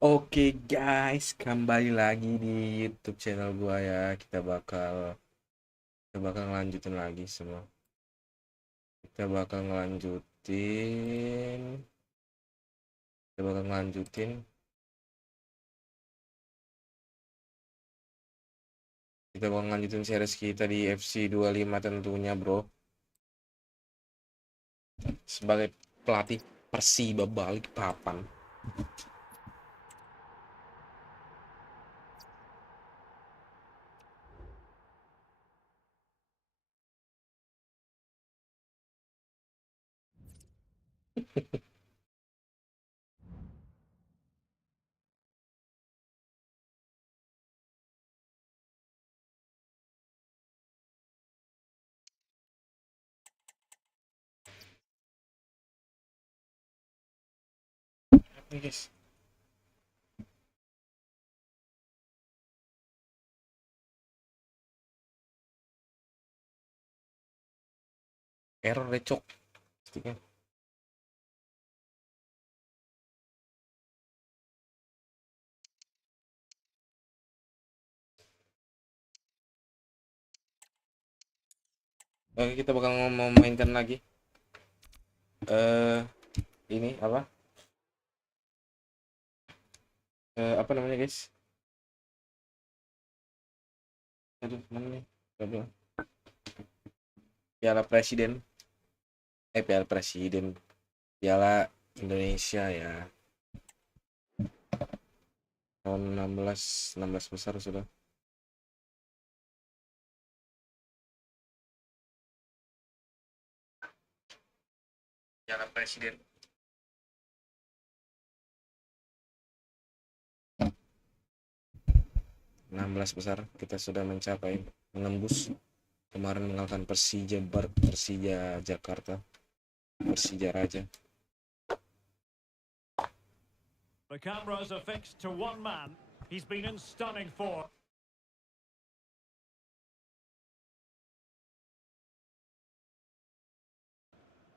Oke guys, kembali lagi di YouTube channel gua ya. Kita bakal ngelanjutin lagi semua. Kita bakal ngelanjutin. Kita bakal ngelanjutin. Kita bakal ngelanjutin series kita di FC25 tentunya, bro. Sebagai pelatih Persiba Balikpapan. Oke, guys. Error deh, cok. Pastinya. Oke, kita bakal memainkan lagi. Ini apa? Apa namanya, guys? Aduh, mana nih? Aduh. Piala Presiden. Piala Presiden. Piala Indonesia ya. Tahun 16 besar sudah. Piala Presiden. 16 besar kita sudah mencapai, menembus. Kemarin mengalahkan Persija Jakarta, Persija Raja. The cameras are fixed to one man. He's been in stunning form.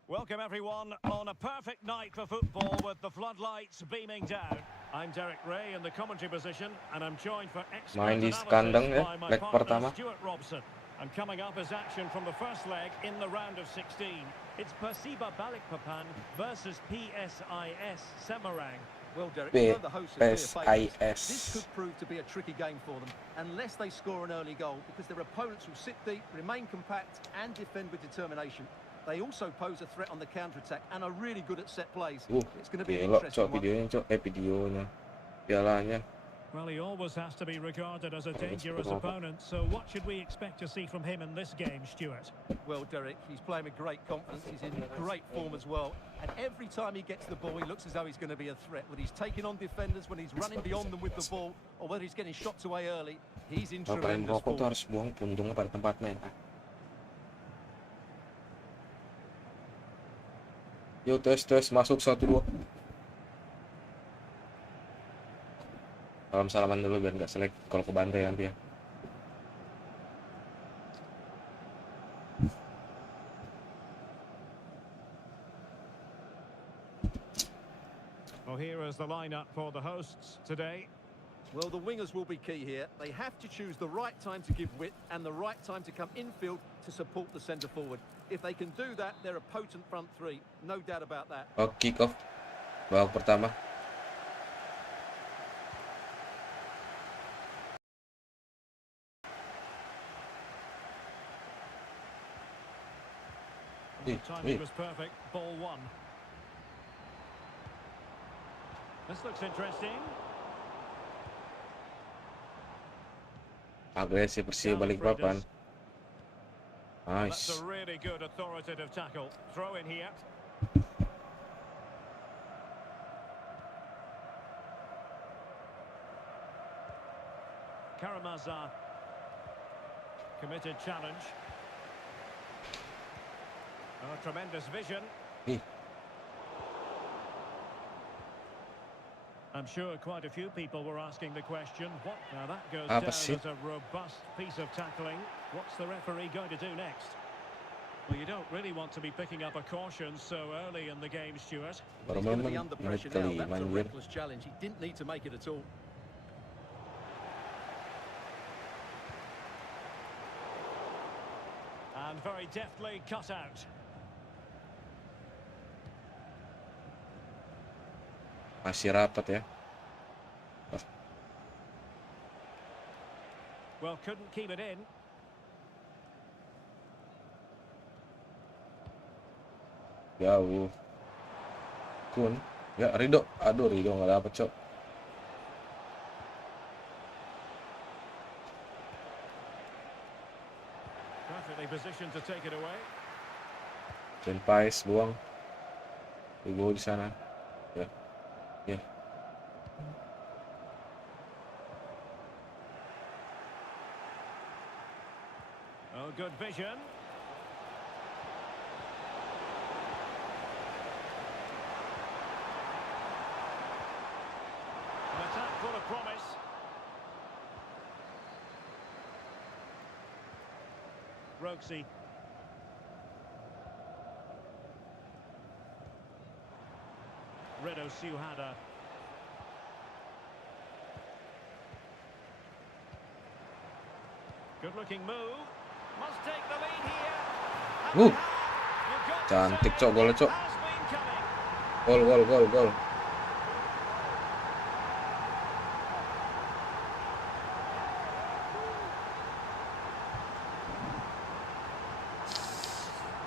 Welcome everyone on a perfect night for football with the floodlights beaming down. I'm Derek Ray in the commentary position and I'm joined for expert analysis by my partner Stuart Robson. And coming up is action from the first leg in the round of 16. It's Persiba Balikpapan versus PSIS Semarang. Well, Derek, you know the hosts are clear favourites. This could prove to be a tricky game for them unless they score an early goal, because their opponents will sit deep, remain compact and defend with determination. They also pose a threat on the counter-attack and are really good at set plays. It's going to be an interesting one. Videonya, pialanya. Well, he always has to be regarded as a dangerous opponent, so what should we expect to see from him in this game, Stuart? Well, Derek, he's playing with great confidence, he's in great form as well, and every time he gets the ball, he looks as though he's going to be a threat. Whether he's taking on defenders, when he's running beyond them with the ball, or whether he's getting shots away early, he's in tremendous form. Harus buang pundungnya pada tempatnya. Yo, tes, masuk 1-2. Salam-salaman dulu biar nggak selek kalau ke bantai nanti ya. Well, here is the lineup for the hosts today. Well, the wingers will be key here. They have to choose the right time to give width and the right time to come infield to support the centre forward. If they can do that, they're a potent front three. No doubt about that. Oh, kick off. Babak pertama. The timing was perfect. Ball one. This looks interesting. Agresif Persiba Balikpapan. That's Nice. a really good authoritative tackle. Throw in here. Karamaza. Committed challenge. Oh, tremendous vision. I'm sure quite a few people were asking the question, what? Now that goes down as a robust piece of tackling. What's the referee going to do next? Well, you don't really want to be picking up a caution so early in the game, Stuart. He's going to be under pressure now. That was a reckless challenge. He didn't need to make it at all. And very deftly cut out. Masih rapat ya. Well, couldn't keep it in. Jauh. Kun. Ya, Rido. Aduh, Rido nggak dapet, cok. Perfectly positioned to take it away. Dan Pais buang. Ibu di sana. Ya. Ya. Oh, good vision. An attack full of promise. Roxy. Cahaya. Good looking move. Must take the lead here. Cantik cok, golnya cok. Gol.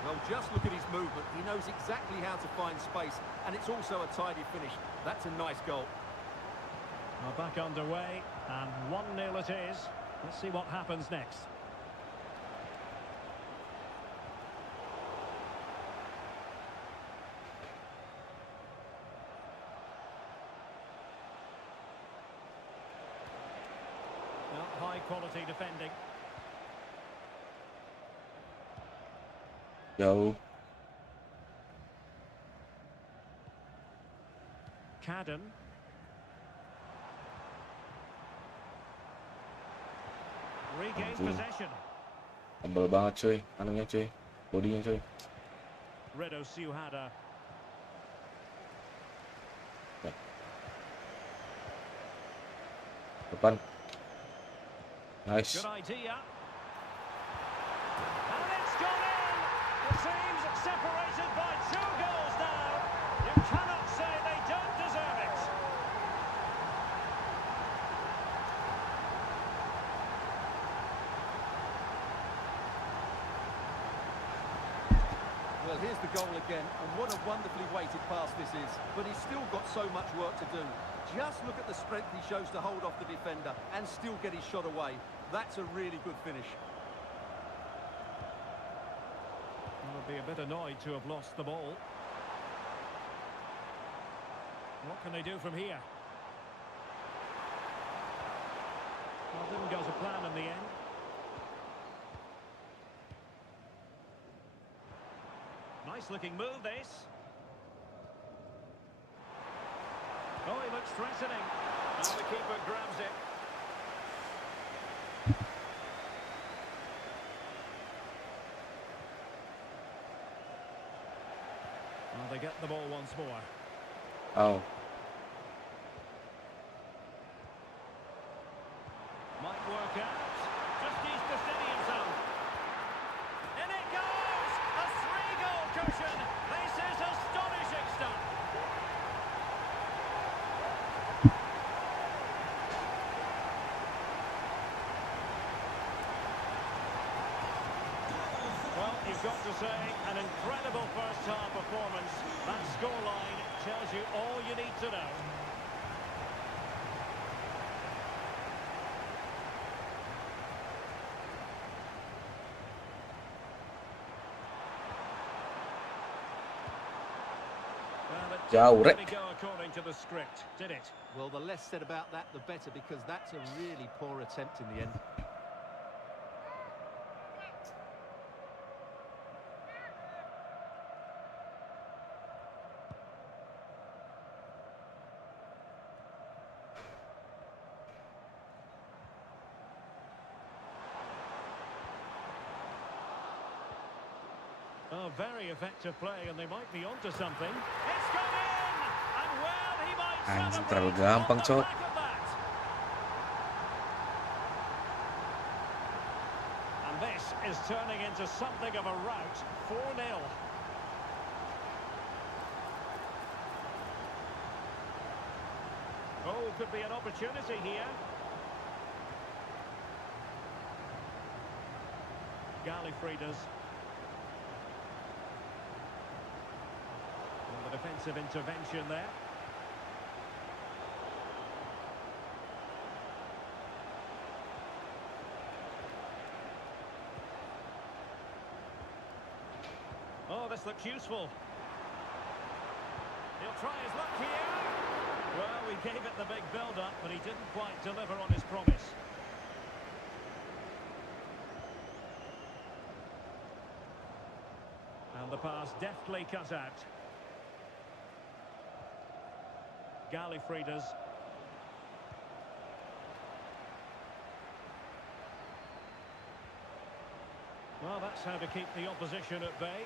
Well, just look at his movement. He knows exactly how to find space, and it's also a tidy finish. That's a nice goal. Well, back underway, and 1-0 it is. Let's see what happens next. Well, high quality defending. Jauh. Cadden. Regains possession. Tebel banget cuy, anunya cuy, bodinya cuy. Cahaya. Depan. Nice. Good idea. And it's gone in. The team's separated by 2 goals now. You cannot say they don't deserve it. Well, here's the goal again, and what a wonderfully weighted pass this is. But he's still got so much work to do. Just look at the strength he shows to hold off the defender and still get his shot away. That's a really good finish. I'll be a bit annoyed to have lost the ball. What can they do from here? Well, didn't go to plan in the end. Nice looking move, this. Oh, he looks threatening. And the keeper grabs it. Well, they get the ball once more. Oh. Might work out. Just needs to steady himself. In it goes! A 3-goal cushion. This is astonishing stuff. Well, you've got to say, an incredible first-half performance. That scoreline tells you all you need to know. Jauh, Rek. Didn't go according to the script, did it? Well, the less said about that, the better, because that's a really poor attempt in the end. Oh, very effective play, and they might be onto something. It's gone in! And well, he might Anjing, celebrate terlalu on gampang, the Cok. back of that. And this is turning into something of a rout. 4-0. Oh, could be an opportunity here. Gallifreyders. The defensive intervention there. Oh, this looks useful. try his luck here. Well, we gave it the big build-up, but he didn't quite deliver on his promise. And the pass deftly cut out. Galifridas. Well, that's how to keep the opposition at bay.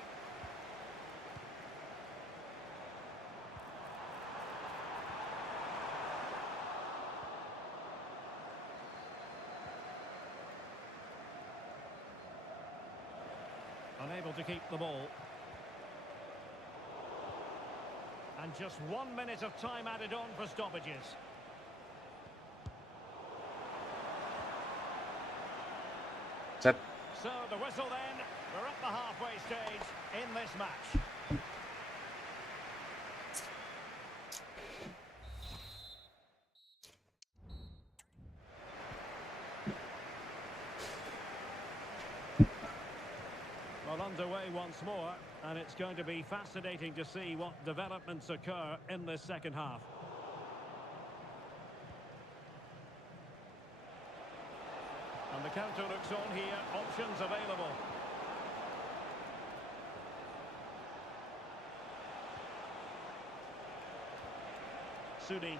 Unable to keep the ball. And just 1 minute of time added on for stoppages. Set. So the whistle then. We're at the halfway stage in this match. Well, underway once more, and it's going to be fascinating to see what developments occur in this second half. And the counter looks on here, options available. Sudi.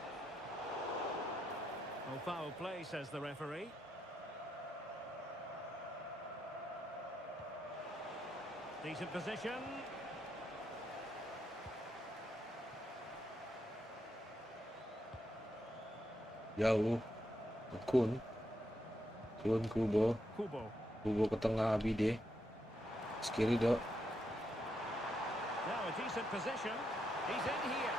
Oh, foul play, says the referee. Decent position. Jauh. Kun Kubo. Kubo ke tengah Abide. Sekiri dok. Now a decent position. He's in here.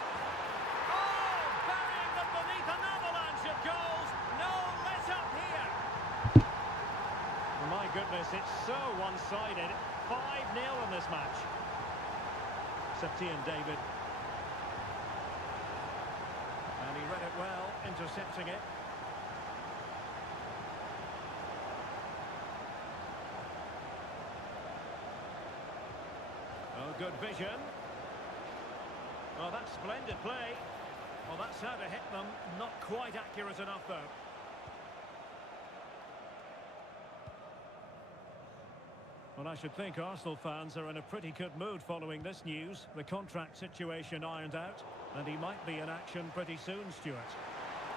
Oh, burying them beneath an avalanche of goals. No let up here. Oh, my goodness, it's so one-sided. 5-0 in this match. David. And he read it well, intercepting it. Oh, good vision. Oh, that's splendid play. Well, that's how to hit them. Not quite accurate enough, though. Well, I should think Arsenal fans are in a pretty good mood following this news. The contract situation ironed out, and he might be in action pretty soon, Stuart.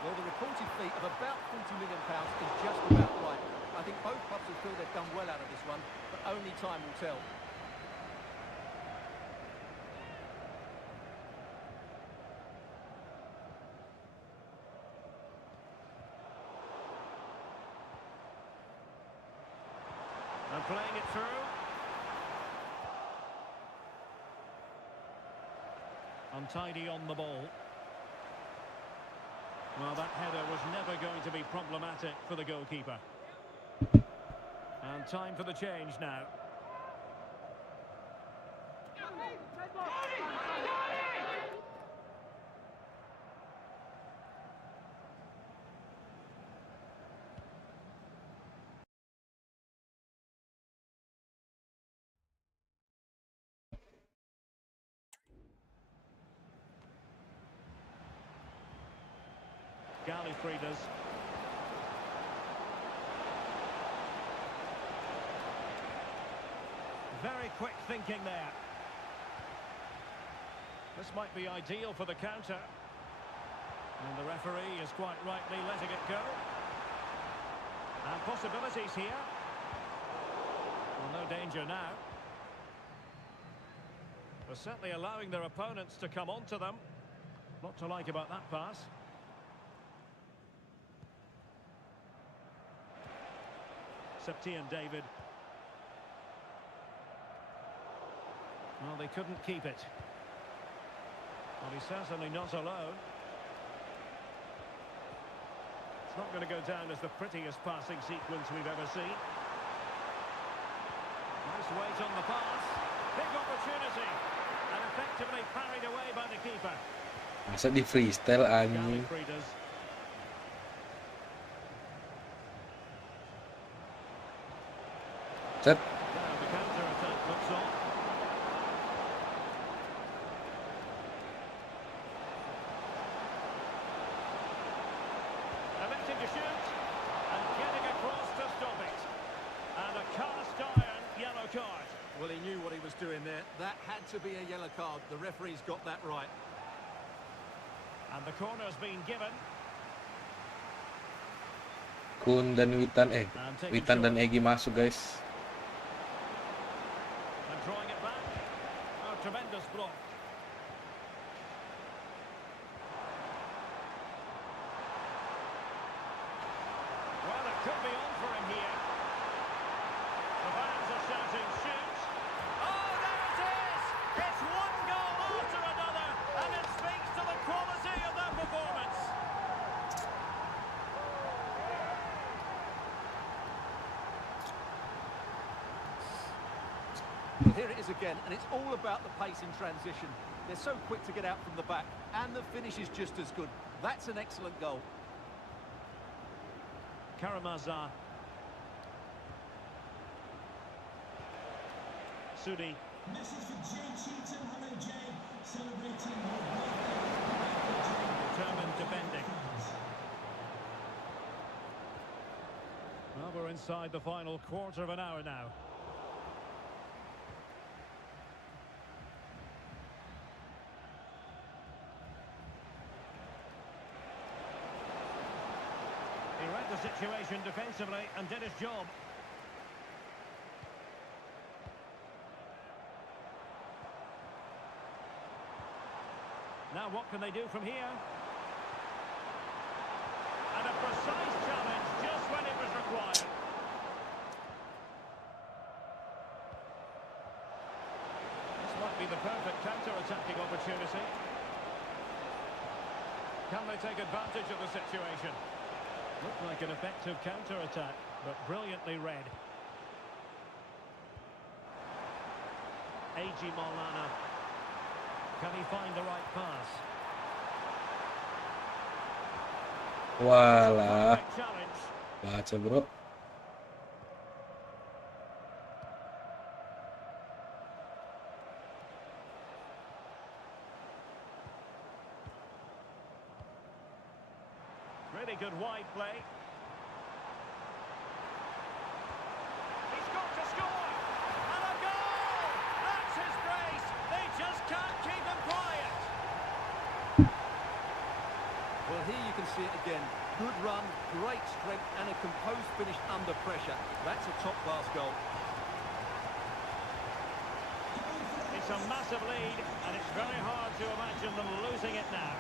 Well, the reported fee of about £40 million is just about right. I think both clubs will feel they've done well out of this one, but only time will tell. And playing it through. Untidy on the ball. Well, that header was never going to be problematic for the goalkeeper. And time for the change now. Galifridas. Very quick thinking there. This might be ideal for the counter. And the referee is quite rightly letting it go. And possibilities here. Well, no danger now. They're certainly allowing their opponents to come onto them. Not to like about that pass. David. Well, they couldn't keep it. Well, he's certainly not alone. It's not going to go down as the prettiest passing sequence we've ever seen. Nice weight on the pass. Big opportunity. And effectively parried away by the keeper. Masa di freestyle anjing. Set. Now the counter-attack looks on. Well, he knew what he was doing there. That had to be a yellow card. The referee's got that right. And the corner's been given. Kun dan Witan, Witan dan Egy masuk guys. And drawing it back. A tremendous block. Well, it could be on for him here. The fans are shouting, shoot! Oh, there it is! It's one goal after another, and it speaks to the quality of their performance. Well, here it is again, and it's all about the pace in transition. They're so quick to get out from the back, and the finish is just as good. That's an excellent goal. Karamazov. Sudi. Message for Jay Cheatham. Hello, Jay. Celebrating your Determined defending. Well, we're inside the final quarter of an hour now. He read the situation defensively and did his job. Now what can they do from here? And a precise challenge just when it was required. This might be the perfect counter-attacking opportunity. Can they take advantage of the situation? Looked like an effective counter-attack, but brilliantly read. Maulana. Can he find the right pass? Walah, Perfect challenge. baca bro. Really good wide play. He's got to score! And a goal! That's his brace! They just can't keep him quiet! Well, here you can see it again. Good run, great strength, and a composed finish under pressure. That's a top-class goal. It's a massive lead, and it's very hard to imagine them losing it now.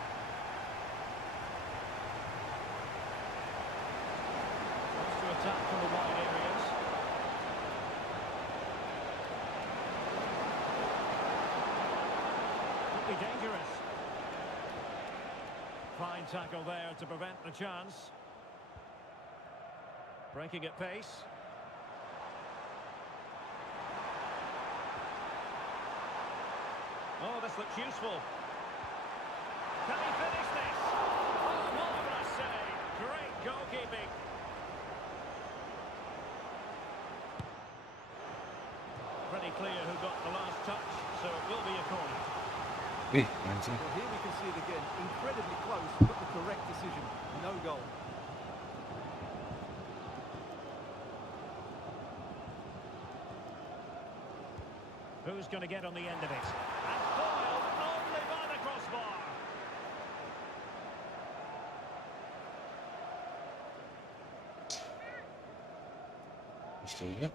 Wants to attack from the wide areas. Could be dangerous. Fine tackle there to prevent the chance. Breaking at pace. Oh, this looks useful. Can he finish this? Oh, marvellous save. Great goalkeeping. Pretty clear who got the last touch, so it will be a corner. Wih, anjing. Well, here we can see it again. Incredibly close, but the correct decision. No goal. Who's going to get on the end of it? And foiled only by the crossbar. Mestinya.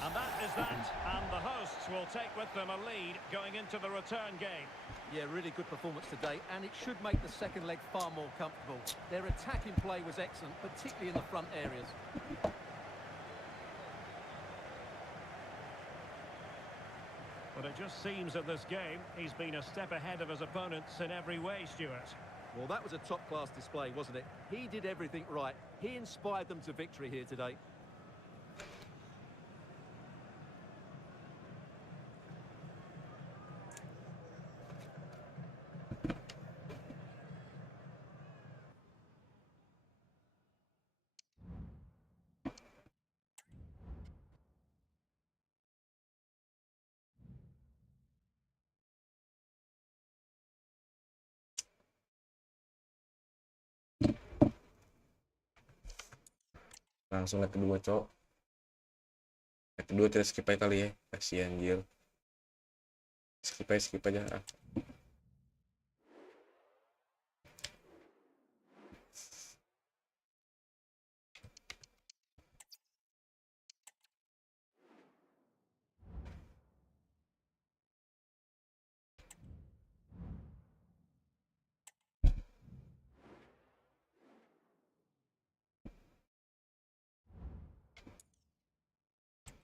And that is that. And the hosts will take with them a lead going into the return game. Yeah, really good performance today, and it should make the second leg far more comfortable. Their attacking play was excellent, particularly in the front areas. But it just seems that this game, he's been a step ahead of his opponents in every way, Stuart. Well, that was a top-class display, wasn't it? He did everything right. He inspired them to victory here today. Langsung leg kedua, cok. Leg kedua kita skip aja kali ya. Kasih anjir. Skip aja.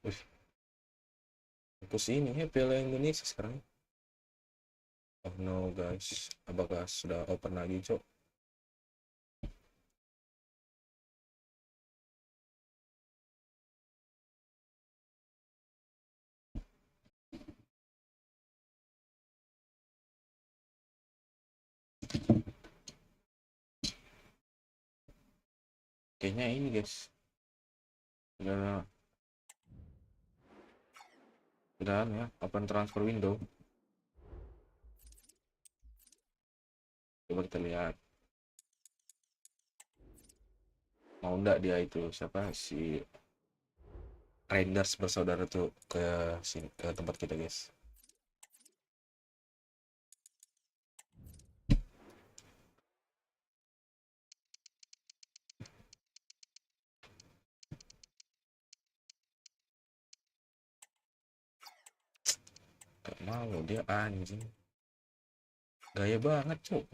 Wih, terus ini ya Piala Indonesia sekarang. Oh no guys, apakah sudah open lagi, cok? Kayaknya ini guys, udah ya, open transfer window. Coba kita lihat. Mau ndak dia itu siapa si Raiders bersaudara tuh ke sini, ke tempat kita guys. Gak mau dia, anjing. Gaya banget, cok.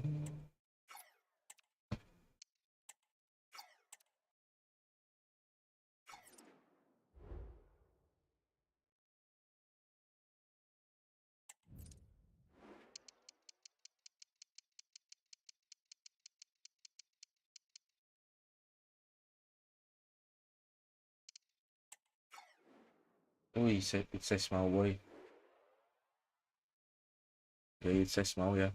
Wih, saya mau boy. Jadi saya mau ya.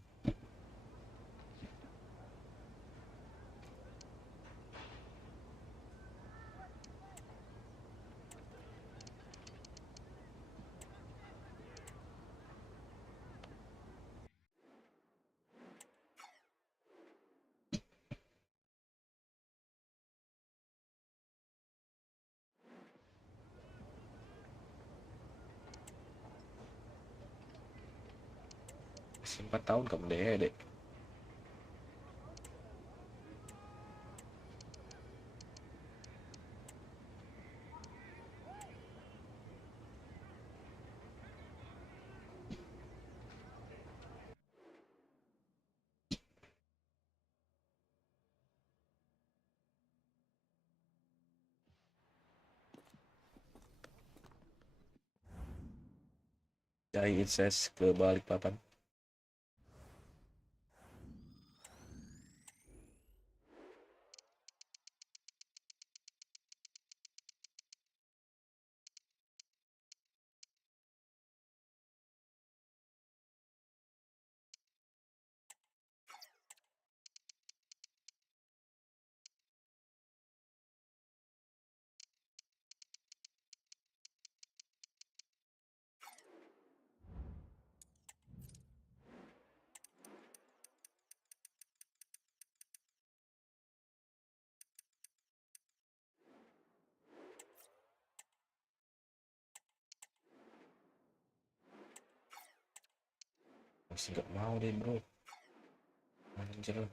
Masih 4 tahun kamu deh. Jadi ses ke Balikpapan. Masih nggak mau deh bro, anjir.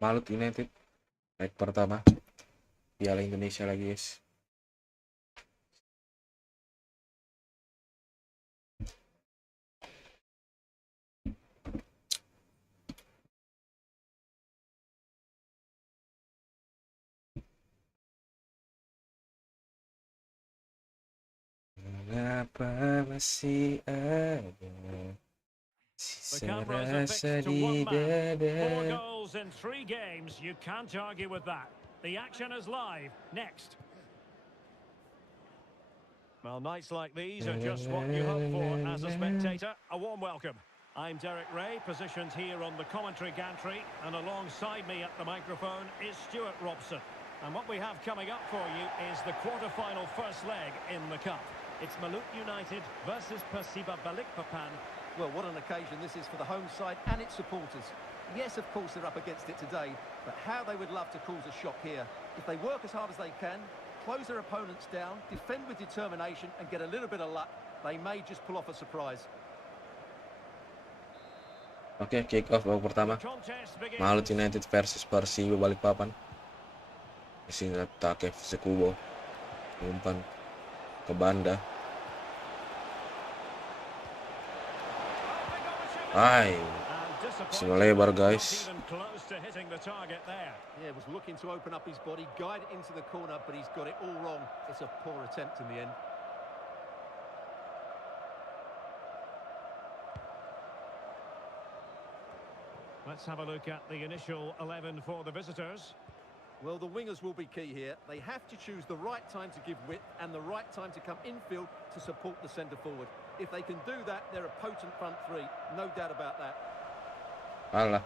Malut United leg pertama Piala Indonesia lagi guys. Mengapa masih ada The sisa cameras are rasa fixed to di one man. 4 dada? goals in 3 games. You can't argue with that. The action is live. Next. Well, nights like these are just what you hope for as a spectator. A warm welcome. I'm Derek Ray, positioned here on the commentary gantry, and alongside me at the microphone is Stuart Robson. And what we have coming up for you is the quarter-final first leg in the Cup. It's Malut United versus Persiba Balikpapan. Well, what an occasion this is for the home side and its supporters. Yes, of course, they're up against it today, but how they would love to cause a shock here. If they work as hard as they can, close their opponents down, defend with determination and get a little bit of luck, they may just pull off a surprise. Oke, kick off babak pertama. Malut United versus Persiba Balikpapan. Di sini attack FC Kubo. Umpan ke Banda. Hai, masih melebar guys. Yeah, was looking to open up his body, guide it into the corner, but he's got it all wrong. It's a poor attempt in the end. Let's have a look at the initial 11 for the visitors. Well, the wingers will be key here. They have to choose the right time to give width and the right time to come infield to support the centre forward. If they can do that, they're a potent front three. No doubt about that. Alah,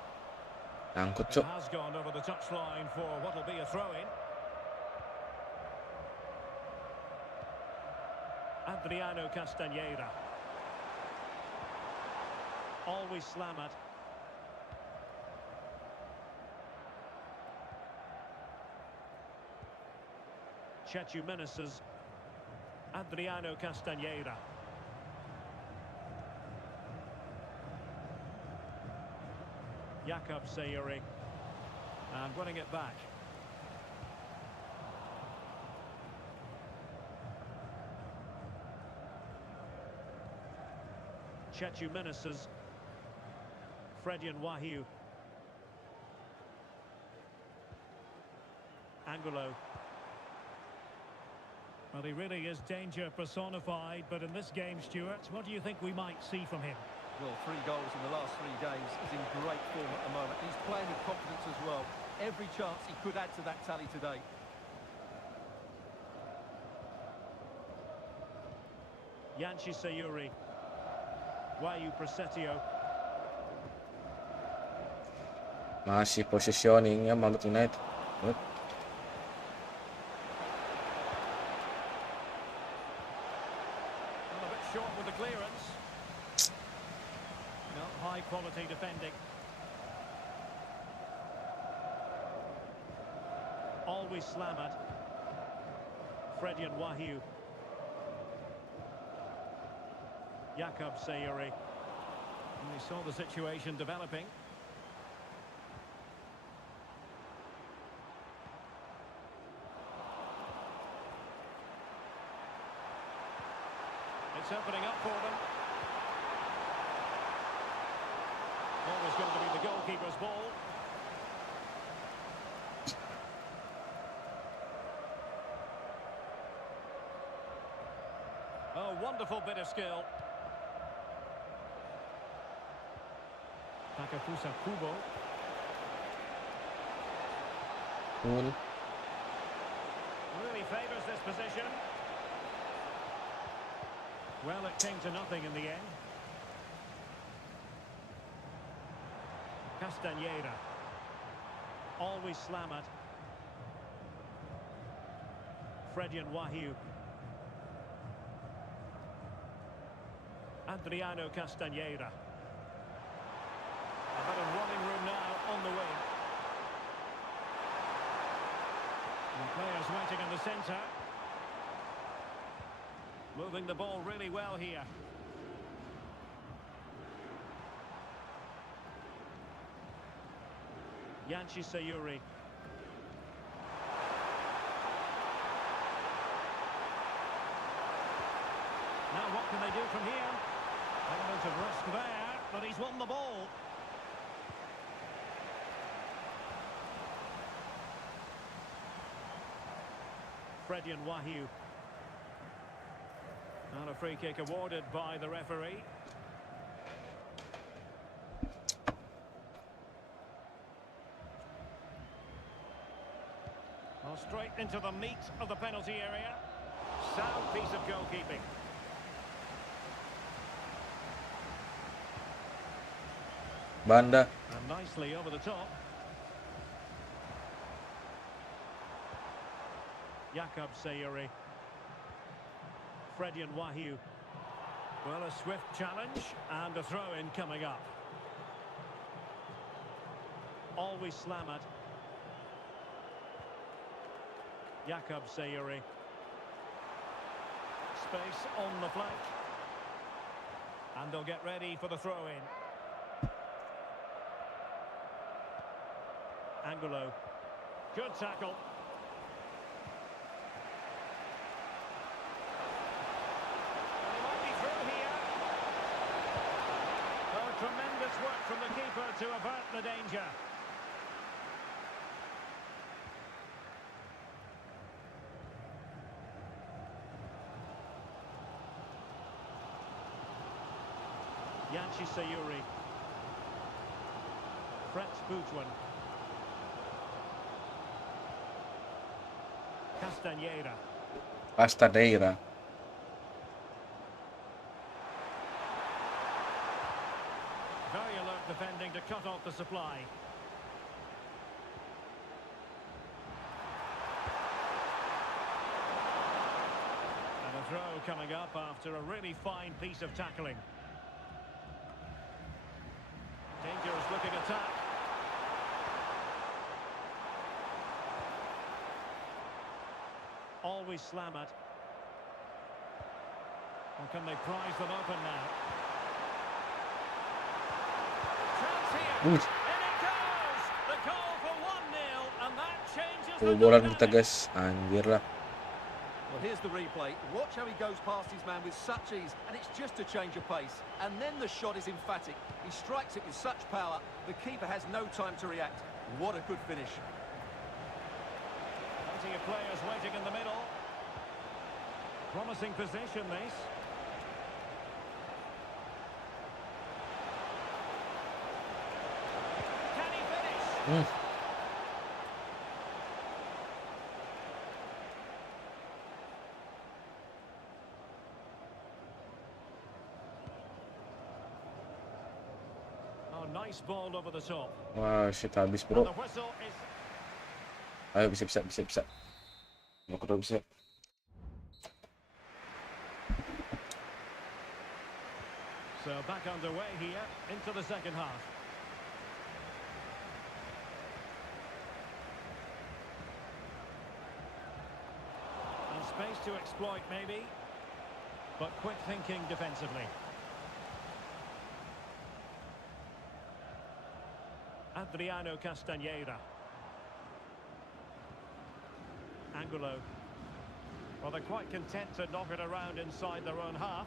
nyangkut cuk. Has gone over the touchline for what will be a throw-in. Adriano Castañeda. Always slammed. Chechu Meneses. Adriano Castañeda. Jakub Sayuri. And winning it back. Chechu Meneses. Fredian Wahyu. Angulo. Well, he really is danger personified, but in this game, Stuart, what do you think we might see from him? Well, 3 goals in the last 3 games. He's in great form at the moment. He's playing with confidence as well. Every chance he could add to that tally today. Yanchi Sayuri. Wahyu Prasetyo. Masih positioningnya Malut United. Short with the clearance. No, high quality defending. Always slammed. Fredian Wahyu. Jakub Sayuri. And we saw the situation developing. It's opening up for them. Always going to be the goalkeeper's ball. Oh, wonderful bit of skill. Takafusa Kubo. Really favours this position. Well, it came to nothing in the end. Castañeda. Always slammed. Fredian Wahyu. Adriano Castañeda. A bit of running room now on the wing. And players waiting in the centre. Moving the ball really well here. Sayuri. Now what can they do from here? Element of risk there, but he's won the ball. Fredian Wahyu. And a free kick awarded by the referee. Well, straight into the meat of the penalty area. Sound piece of goalkeeping. Banda. And nicely over the top. Sayuri. Fredian Wahyu. Well, a swift challenge and a throw-in coming up. Always Slamat. Sayuri. Space on the flank. And they'll get ready for the throw-in. Angulo. Good tackle. And he might be through here. Oh, tremendous work from the keeper to avert the danger. Sayuri. French Boutouin. Castañeda. Castadeira. Very alert defending to cut off the supply. And a throw coming up after a really fine piece of tackling. Dangerous looking attack. Always Slamat. Or can they prize them open now? Chance here. In it goes! The goal for 1-0, and that changes the Kebobolan dynamic. kita guys, anjir lah. Well, here's the replay. Watch how he goes past his man with such ease, and it's just a change of pace. And then the shot is emphatic. He strikes it with such power, the keeper has no time to react. What a good finish. Plenty of players waiting in the middle. Promising position, this. Can he finish? Oh, nice ball over the top. Wah, shit habis And bro. the whistle is... Ayo bisa. Mau kedua bisa. So back underway here into the second half. And space to exploit maybe, but quick thinking defensively. Adriano Castañeda. Angulo. Well, they're quite content to knock it around inside their own half.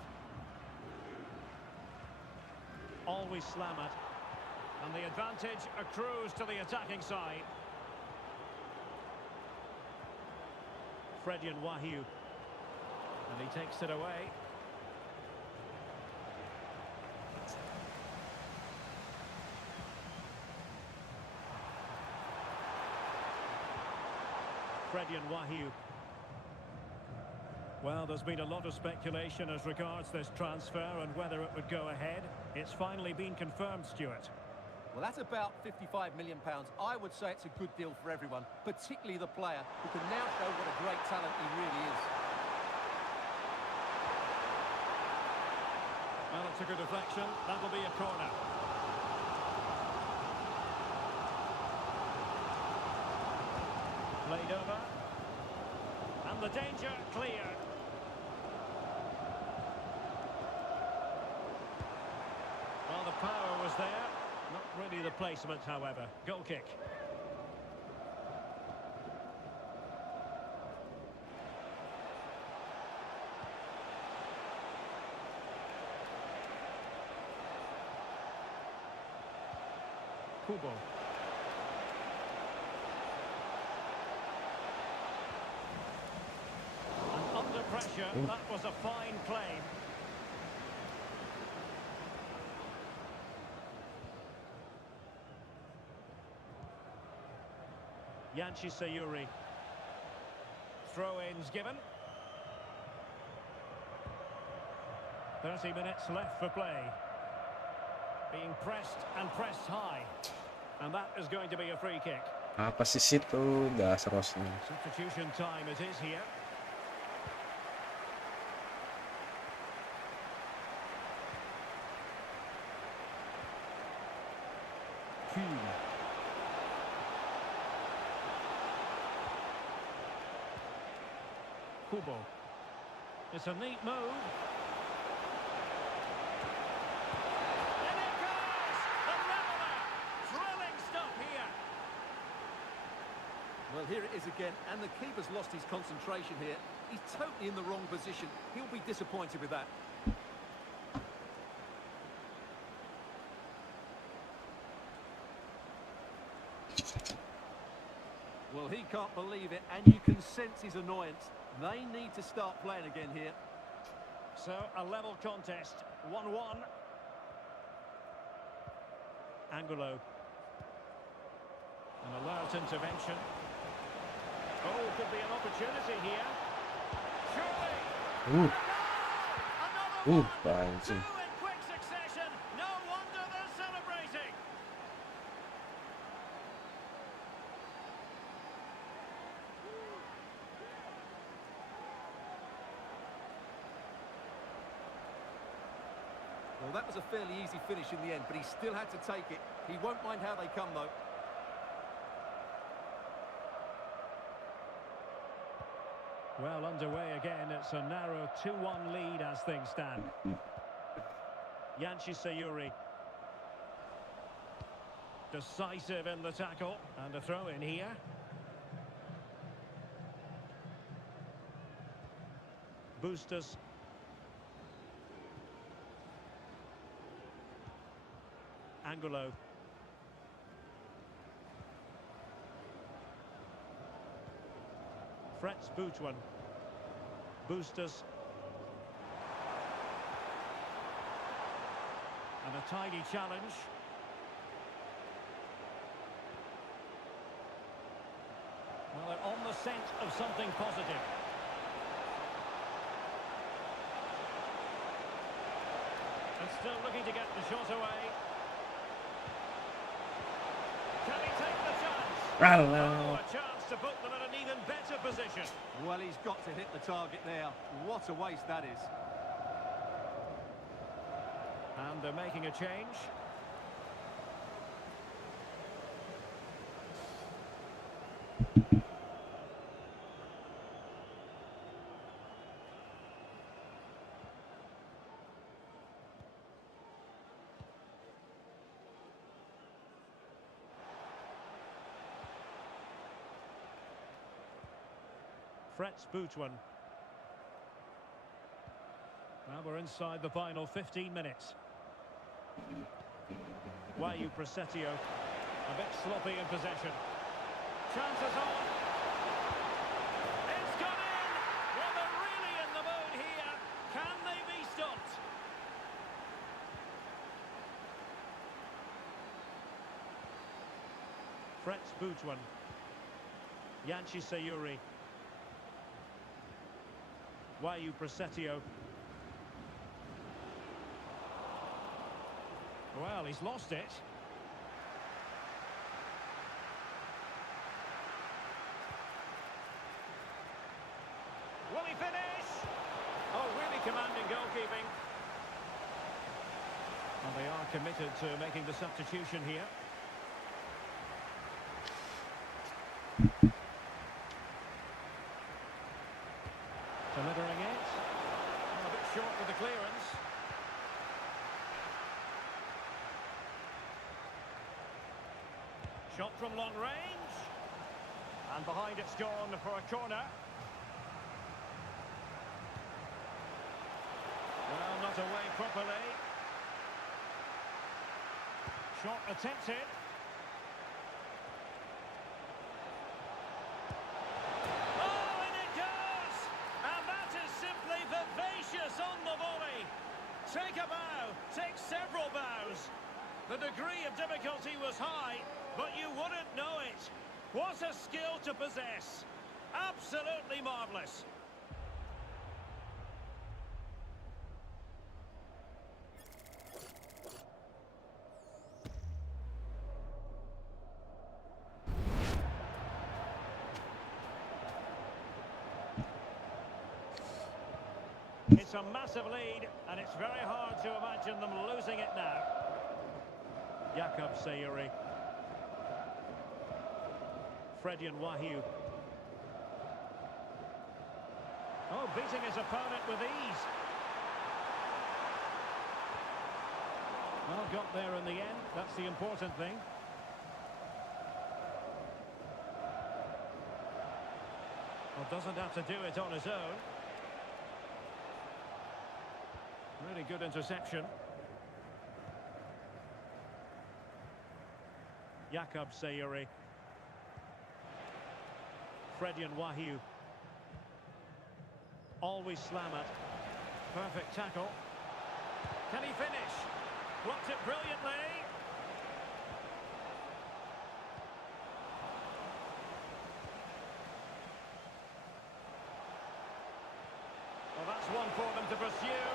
Always Slamat. And the advantage accrues to the attacking side. Fredian Wahyu. And he takes it away. Fredian Wahyu. Well, there's been a lot of speculation as regards this transfer and whether it would go ahead. It's finally been confirmed, Stuart. Well, that's about £55 million. I would say it's a good deal for everyone, particularly the player, who can now show what a great talent he really is. Well, it's a good deflection. That'll be a corner. Played over. And the danger cleared. Well, the power was there. Not really the placement, however. Goal kick. Kubo. And under pressure, that was a fine claim. Yanchi Sayuri. Throw-ins given. 30 minutes left for play. Being pressed and pressed high. And that is going to be a free kick. Apa sih situ? Dasar Rosnya. Substitution time it is here. Kubo. It's a neat move. And it goes! A leveller! Thrilling stuff here. Well, here it is again, and the keeper's lost his concentration here. He's totally in the wrong position. He'll be disappointed with that. Well, he can't believe it, and you can sense his annoyance. They need to start playing again here. So, a level contest. 1-1. Angulo. An alert intervention. Oh, could be an opportunity here. Surely. Another one. Fine. Two in quick succession. No wonder they're celebrating. Well, that was a fairly easy finish in the end, but he still had to take it. He won't mind how they come, though. Well, underway again. It's a narrow 2-1 lead as things stand. Yanchi Sayuri. Decisive in the tackle. And a throw in here. Boosters. Angulo. Frets Butuan. Boosters. And a tidy challenge. Well, they're on the scent of something positive. And still looking to get the shot away. Can he take the chance? Oh, a chance to put them in an even better position. Well, he's got to hit the target there. What a waste that is. And they're making a change. Frets Butuan. Now we're inside the final 15 minutes. YAAAA Presetio. A bit sloppy in possession. Chances on. It's gone in! Well, they're really in the mood here. Can they be stopped? Frets Butuan. Yanchi Sayuri. YAAAA Presetio. Well, he's lost it. Will he finish? Oh, really commanding goalkeeping. And they are committed to making the substitution here. Delivering it. Oh, a bit short with the clearance. Shot from long range. And behind it's gone for a corner. Well, not away properly. Shot attempted. degree of difficulty was high, but you wouldn't know it. What a skill to possess. Absolutely marvellous. It's a massive lead, and it's very hard to imagine them losing it now. SAWERIA. YAAAA. Oh, beating his opponent with ease. Well, got there in the end. That's the important thing. Well, doesn't have to do it on his own. Really good interception. SAWERIA. YAAAA. Always slam it. Perfect tackle. Can he finish? Blocked it brilliantly. Well, that's one for them to pursue.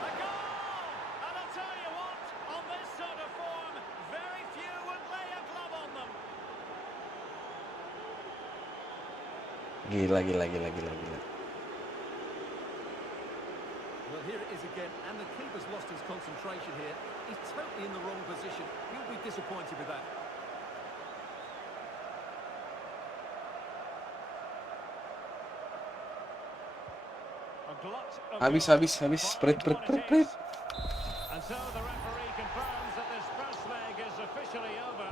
A goal! And I'll tell you what, on this sort of form, very few would lay a glove on them. Gila. Well, here it is again, and the keeper's lost his concentration here. He's totally in the wrong position. He'll be disappointed with that. A glut of Habis. goals. Spread. And so the referee confirms that this first leg is officially over.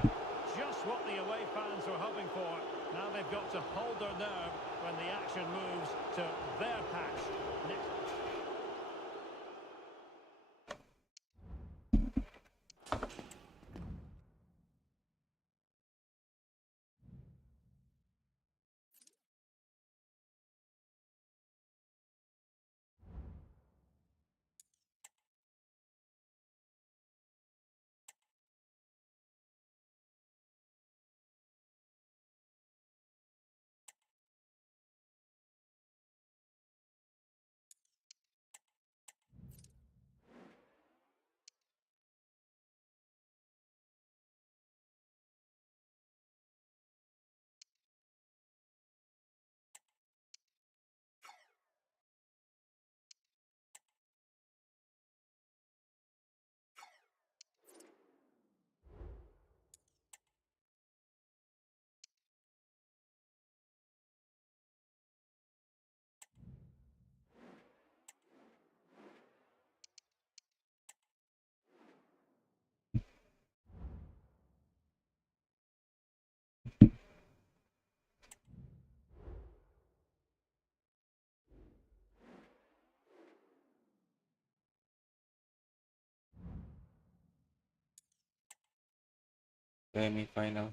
Just what the away fans were hoping for. Now they've got to hold their nerve when the action moves to their patch. Next. Semi-final.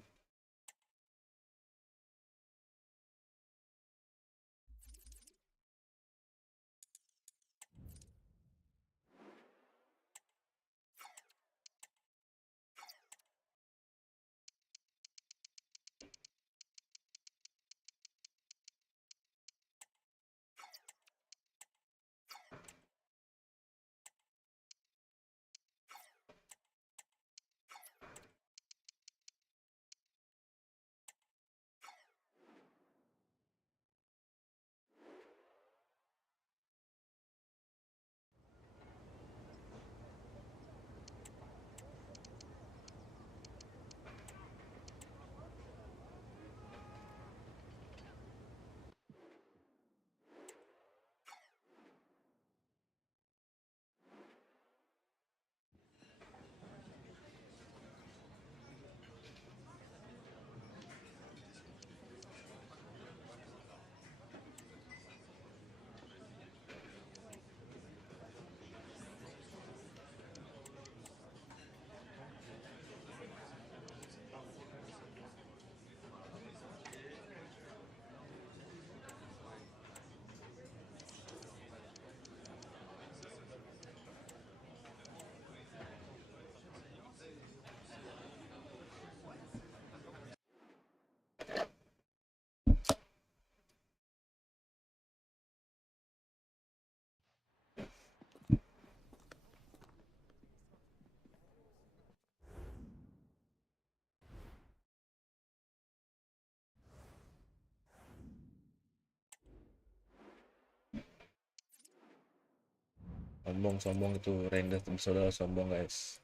Sombong itu render saudara, sombong guys.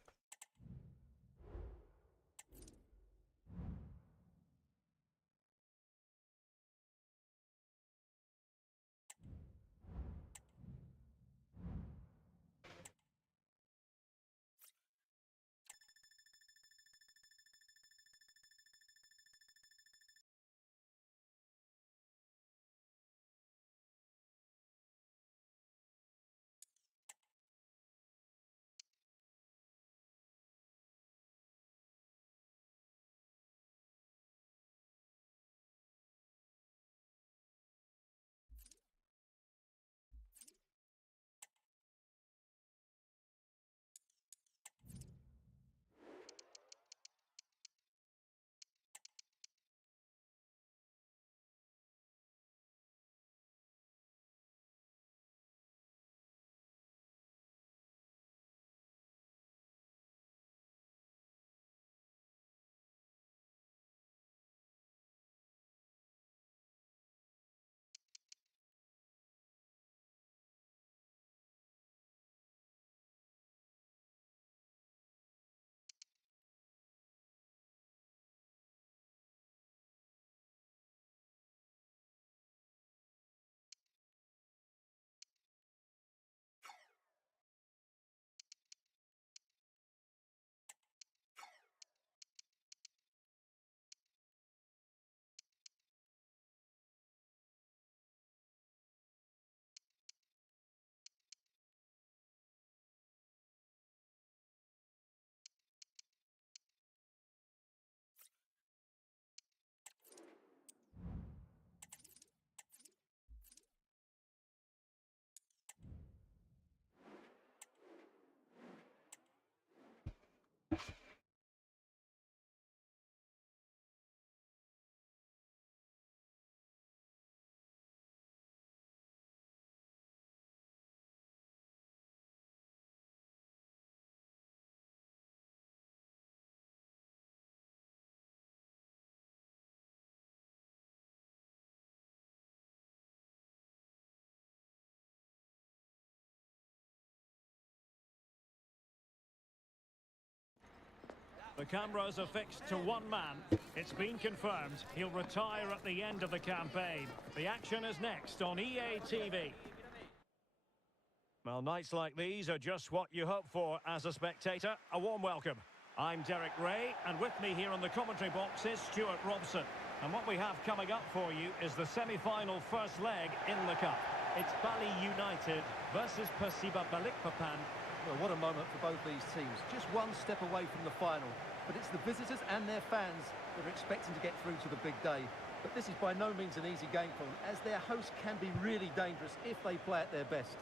The cameras are fixed to one man. It's been confirmed he'll retire at the end of the campaign. The action is next on EA TV. Well, nights like these are just what you hope for as a spectator. A warm welcome. I'm Derek Ray, and with me here on the commentary box is Stuart Robson. And what we have coming up for you is the semi-final first leg in the Cup. It's Bali United versus Persiba Balikpapan. Well, what a moment for both these teams. Just one step away from the final. But it's the visitors and their fans that are expecting to get through to the big day. But this is by no means an easy game for them, as their hosts can be really dangerous if they play at their best.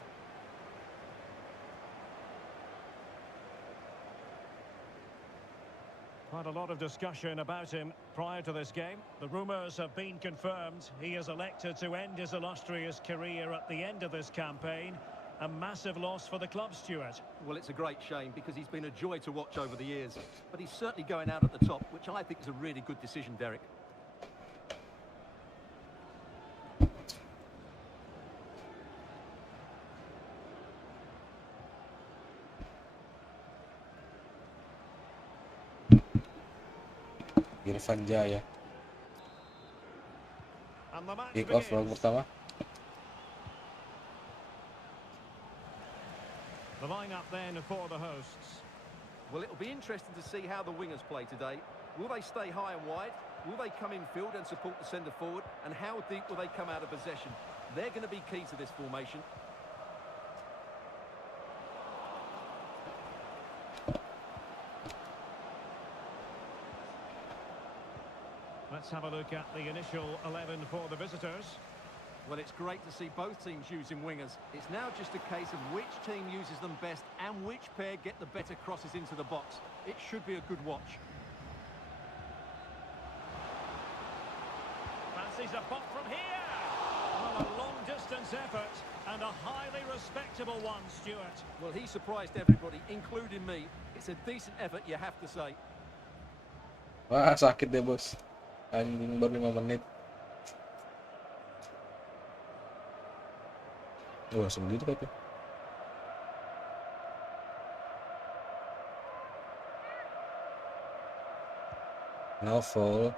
Quite a lot of discussion about him prior to this game. The rumours have been confirmed. He has elected to end his illustrious career at the end of this campaign. A massive loss for the club, Stuart. Well, it's a great shame because he's been a joy to watch over the years. But he's certainly going out at the top, which I think is a really good decision, Derek. Irfan Jaya. And the match Kick off babak begins. pertama. The lineup then for the hosts. Well, it'll be interesting to see how the wingers play today. Will they stay high and wide? Will they come in field and support the centre forward? And how deep will they come out of possession? They're going to be key to this formation. Let's have a look at the initial 11 for the visitors. Well, it's great to see both teams using wingers. It's now just a case of which team uses them best and which pair get the better crosses into the box. It should be a good watch. Fancies a pop from here. Well, a long-distance effort and a highly respectable one, Stuart. Well, he surprised everybody, including me. It's a decent effort, you have to say. Wah, sakit deh, bos. Anjing, baru 5 menit. Wah, langsung gitu, Pak. No foul.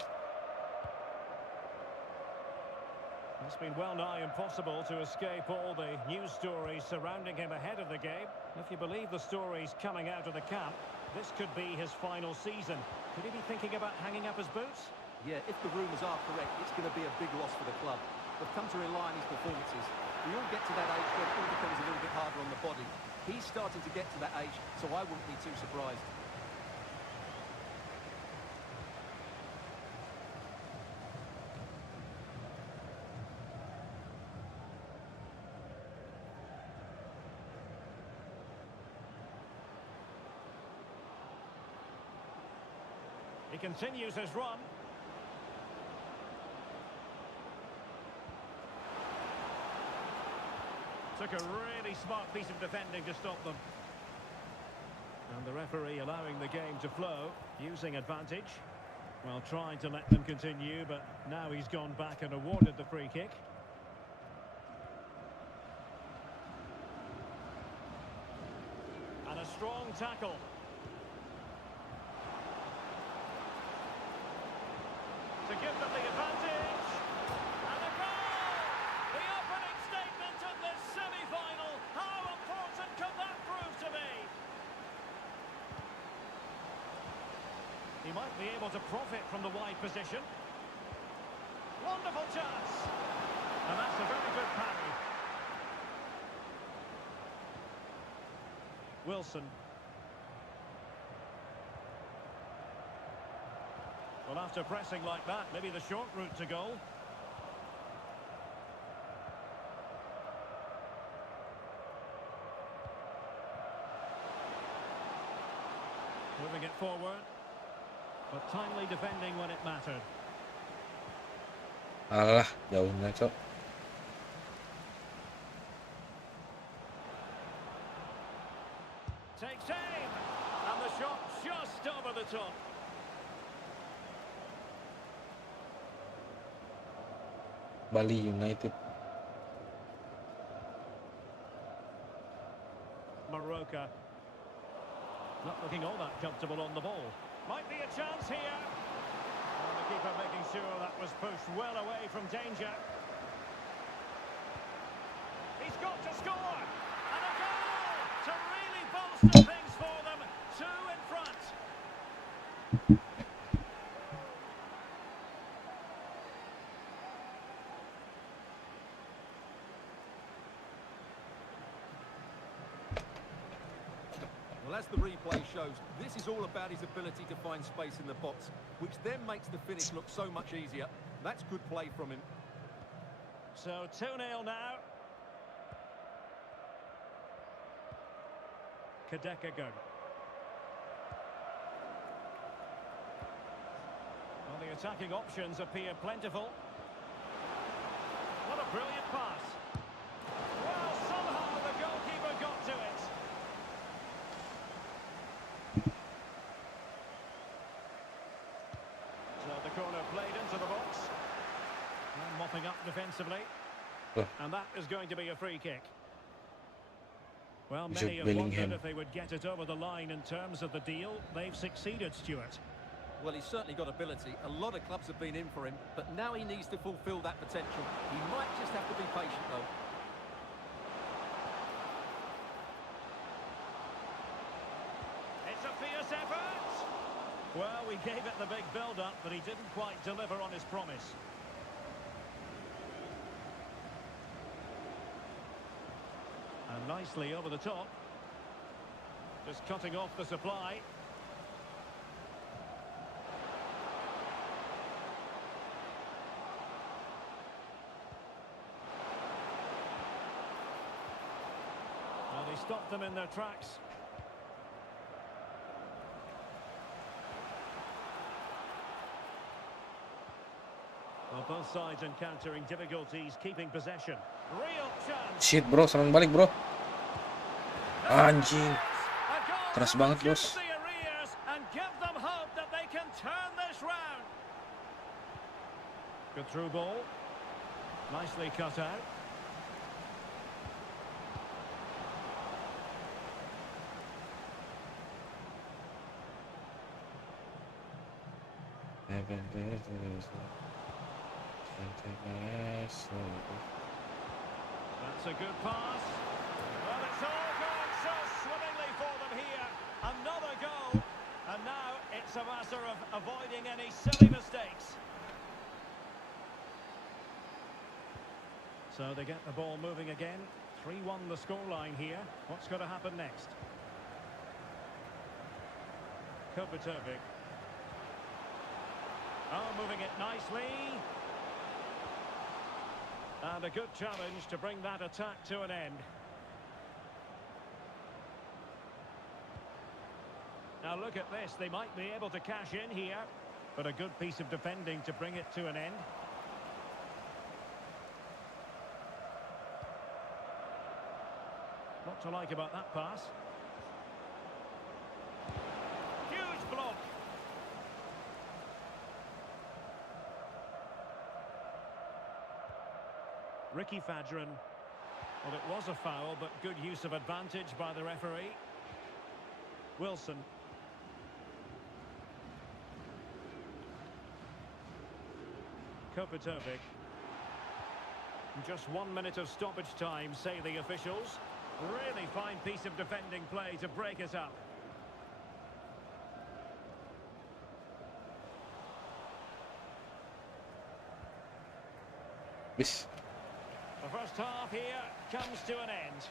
It's been well nigh impossible to escape all the news stories surrounding him ahead of the game. If you believe the stories coming out of the camp, this could be his final season. Could he be thinking about hanging up his boots? Yeah, if the rumours are correct, it's going to be a big loss for the club. They've come to rely on his performances. We all get to that age where it all becomes a little bit harder on the body. He's starting to get to that age, so I wouldn't be too surprised. He continues his run. Took a really smart piece of defending to stop them. And the referee allowing the game to flow, using advantage. Well, trying to let them continue, but now he's gone back and awarded the free kick. And a strong tackle. To give them the advantage. And a goal! The opening statement of this semi-final. How important could that prove to be? He might be able to profit from the wide position. Wonderful chance. And that's a very good parry. Wilson. Well, after pressing like that, maybe the short route to goal. Moving it forward, but timely defending when it mattered. Alah, jauhnya, Cok. Takes aim, and the shot just over the top. Bali United. Maroka. Not looking all that comfortable on the ball. Might be a chance here. And the keeper making sure that was pushed well away from danger. He's got to score! And a goal to really bolster things for them. Two in front. Well, as the replay shows, this is all about his ability to find space in the box, which then makes the finish look so much easier. That's good play from him. So 2-0 now. Kadekago. Well, the attacking options appear plentiful. What a brilliant pass. Well, somehow the goalkeeper got to it. So the corner played into the box. And mopping up defensively. And that is going to be a free kick. Well, many have wondered if they would get it over the line in terms of the deal. They've succeeded, Stuart. Well, he's certainly got ability. A lot of clubs have been in for him, but now he needs to fulfill that potential. He might just have to be patient, though. It's a fierce effort. Well, we gave it the big build-up, but he didn't quite deliver on his promise. And nicely over the top. Just cutting off the supply. Well, they stopped them in their tracks. Well, both sides encountering difficulties keeping possession. Real chance. Shit, bro, serang balik, bro. Anjing. Keras banget, bos. And give them hope that they can turn this round. Good through ball. Nicely cut out. That's a good pass. Well, it's all gone so swimmingly for them here. Another goal. And now it's a matter of avoiding any silly mistakes. So they get the ball moving again. 3-1 the scoreline here. What's going to happen next? Kovacevic. Oh, moving it nicely. And a good challenge to bring that attack to an end. Now look at this. They might be able to cash in here. But a good piece of defending to bring it to an end. What to like about that pass? Huge block. Ricky Fadron. Well, it was a foul, but good use of advantage by the referee. Wilson. Kovacevic. Just 1 minute of stoppage time, say the officials. Really fine piece of defending play to break it up. Bis. The first half here comes to an end.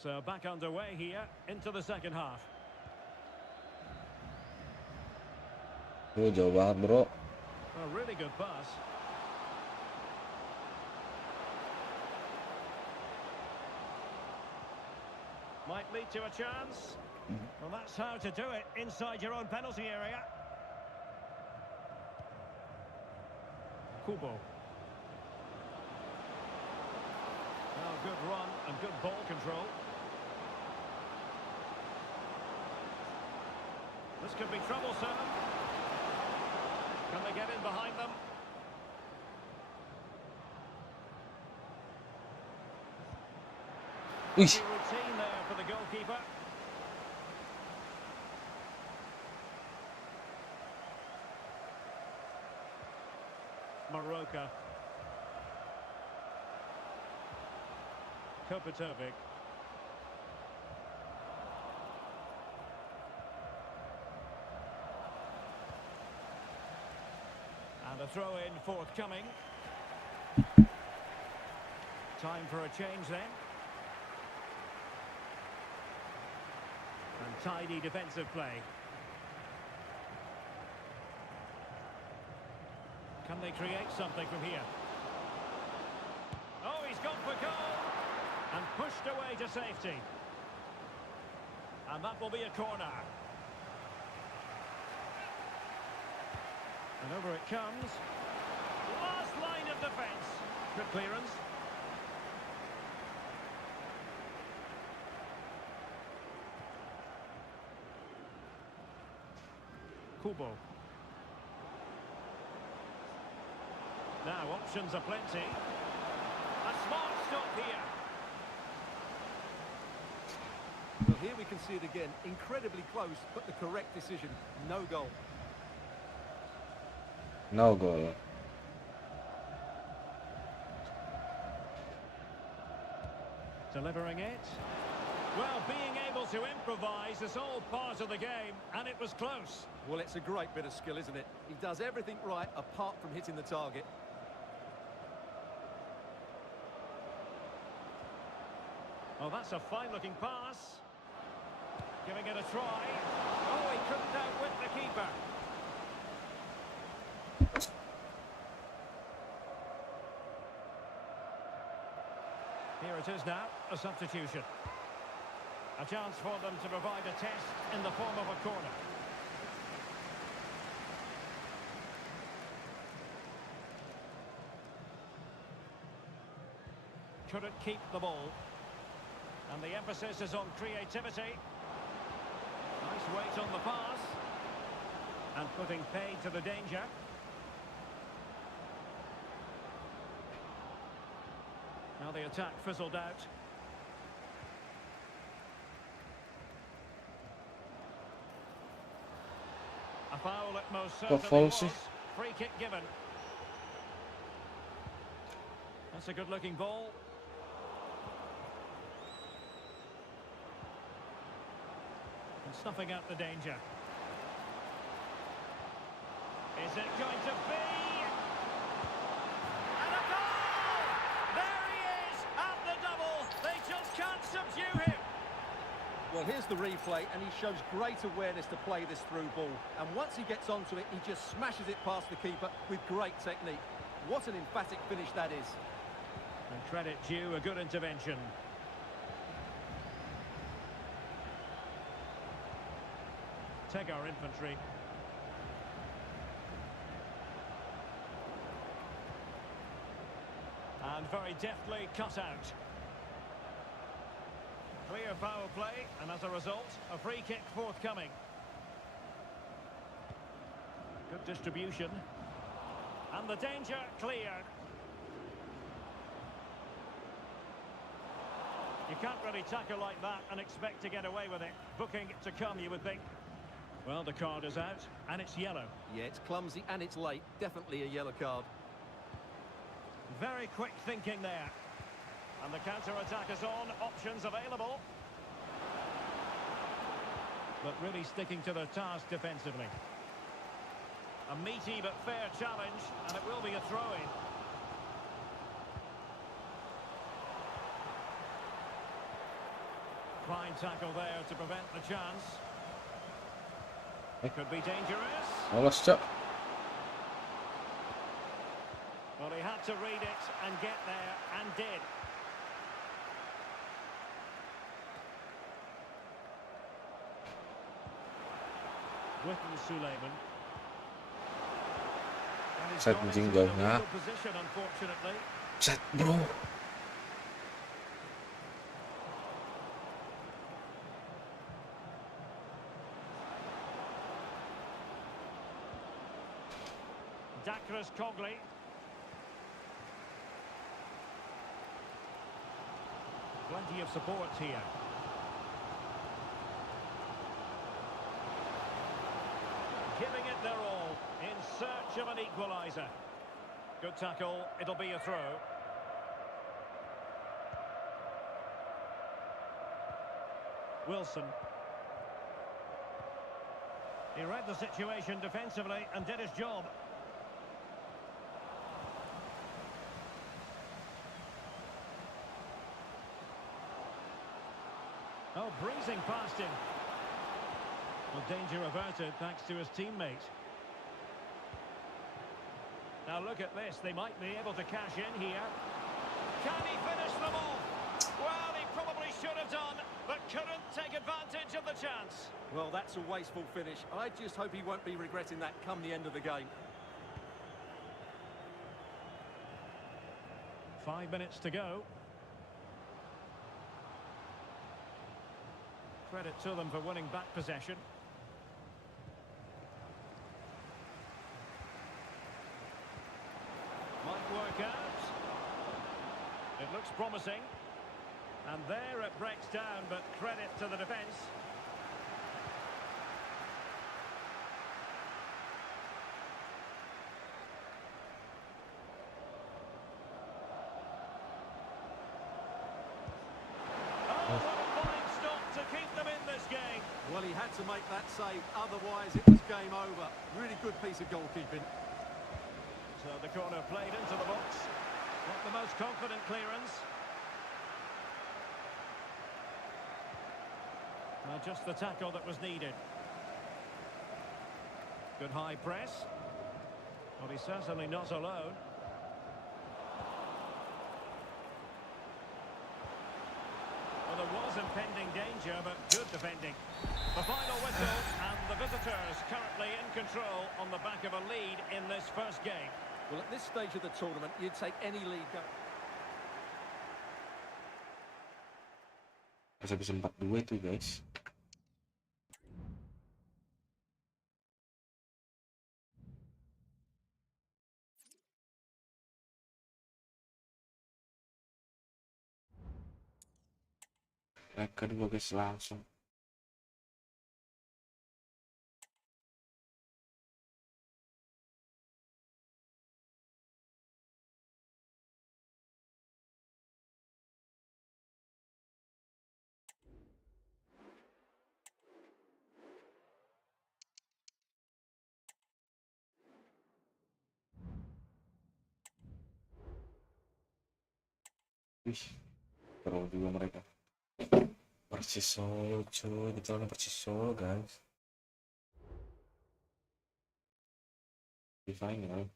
So back underway here into the second half. Jauh banget, bro. A really good pass. Might lead to a chance. Well, that's how to do it inside your own penalty area. Kubo. Well, good run and good ball control. This could be troublesome. Can they get in behind them? Routine there for the goalkeeper. Maroka. Kovacevic. And a throw-in forthcoming. Time for a change then. And tidy defensive play. Can they create something from here? Oh, he's gone for goal! And pushed away to safety. And that will be a corner. And over it comes. Last line of defence. Good clearance. Kubo. Now options are plenty. A smart stop here. Well, here we can see it again. Incredibly close, but the correct decision. No goal. No goal. Delivering it. Well, being able to improvise is all part of the game, and it was close. Well, it's a great bit of skill, isn't it? He does everything right apart from hitting the target. Oh, that's a fine-looking pass. Giving it a try. Oh, he couldn't outwit the keeper. Here it is now, a substitution. A chance for them to provide a test in the form of a corner. Couldn't keep the ball. And the emphasis is on creativity. Nice weight on the pass. And putting paid to the danger. the attack fizzled out. A foul it most certainly foul was. sih? Free kick given. That's a good-looking ball. And snuffing out the danger. Is it going to be? And a goal! There he is at the double. They just can't subdue him. Well, here's the replay, and he shows great awareness to play this through ball. And once he gets onto it, he just smashes it past the keeper with great technique. What an emphatic finish that is. And credit due, a good intervention. Take our infantry. And very deftly cut out. Clear foul play, and as a result, a free kick forthcoming. Good distribution. And the danger cleared. You can't really tackle like that and expect to get away with it. Booking to come, you would think. Well, the card is out, and it's yellow. Yeah, it's clumsy and it's late. Definitely a yellow card. Very quick thinking there. And the counter-attack is on. Options available. But really sticking to their task defensively. A meaty but fair challenge, and it will be a throw-in. Fine tackle there to prevent the chance. It could be dangerous. Awas, Cak. Well, he had to read it and get there, and did. Witten Suleiman. And he's Set gone anjing into an jauhnya. illegal position, unfortunately. Set, bro. Dakras Cogley. Plenty of support here. Giving it their all in search of an equaliser. Good tackle, it'll be a throw. Wilson. He read the situation defensively and did his job. Oh, breezing past him. Well, danger averted thanks to his teammate. Now look at this. They might be able to cash in here. Can he finish them off? Well, he probably should have done, but couldn't take advantage of the chance. Well, that's a wasteful finish. I just hope he won't be regretting that come the end of the game. 5 minutes to go. Credit to them for winning back possession. Might work out. It looks promising. And there it breaks down, but credit to the defence. Well, he had to make that save, otherwise it was game over. Really good piece of goalkeeping. So the corner played into the box. Not the most confident clearance. Well, just the tackle that was needed. Good high press. Well, he's certainly not alone. Well, there was impending danger, but good defending. The final whistle, and the visitors currently in control on the back of a lead in this first game. Well, at this stage of the tournament, you'd take any lead. Bisa 4-2 itu, guys. Leg kedua guys langsung. Wih, seru juga mereka. Persis Solo cuy, kita lawan Persis Solo guys. Di final.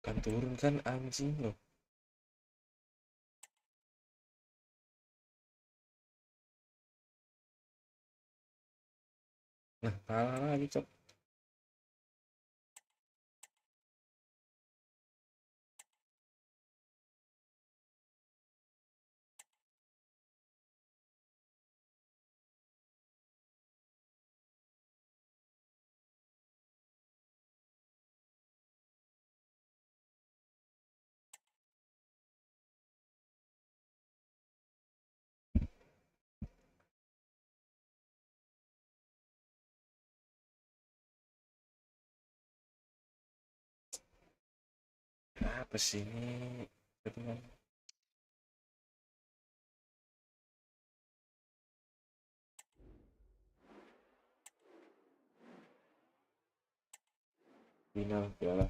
Kan turun kan anjing loh. Nah, kalah lagi cok. Apa sih ini? Final piala.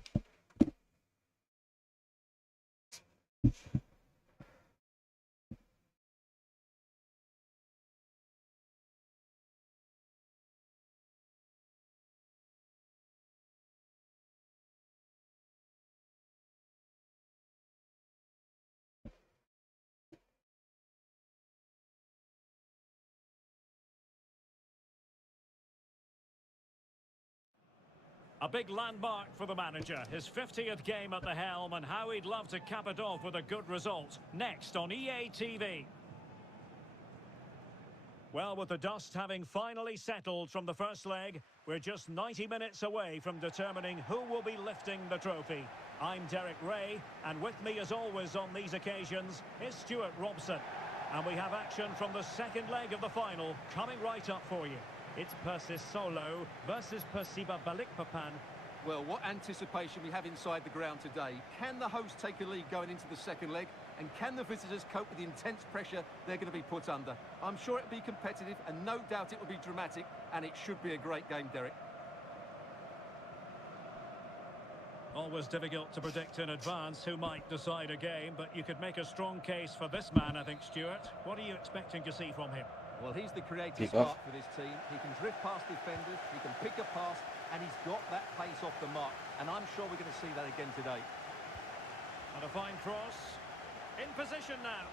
A big landmark for the manager, his 50th game at the helm, and how he'd love to cap it off with a good result. Next on EA TV. Well, with the dust having finally settled from the first leg, we're just 90 minutes away from determining who will be lifting the trophy. I'm Derek Ray, and with me as always on these occasions is Stuart Robson. And we have action from the second leg of the final coming right up for you. It's Persis Solo versus Persiba Balikpapan. Well, what anticipation we have inside the ground today. Can the hosts take a lead going into the second leg? And can the visitors cope with the intense pressure they're going to be put under? I'm sure it'll be competitive, and no doubt it will be dramatic, and it should be a great game, Derek. Always difficult to predict in advance who might decide a game, but you could make a strong case for this man, I think, Stuart. What are you expecting to see from him? Well, he's the creative Kick spark off. for this team. He can drift past defenders, he can pick a pass, and he's got that pace off the mark. And I'm sure we're going to see that again today. And a fine cross. In position now.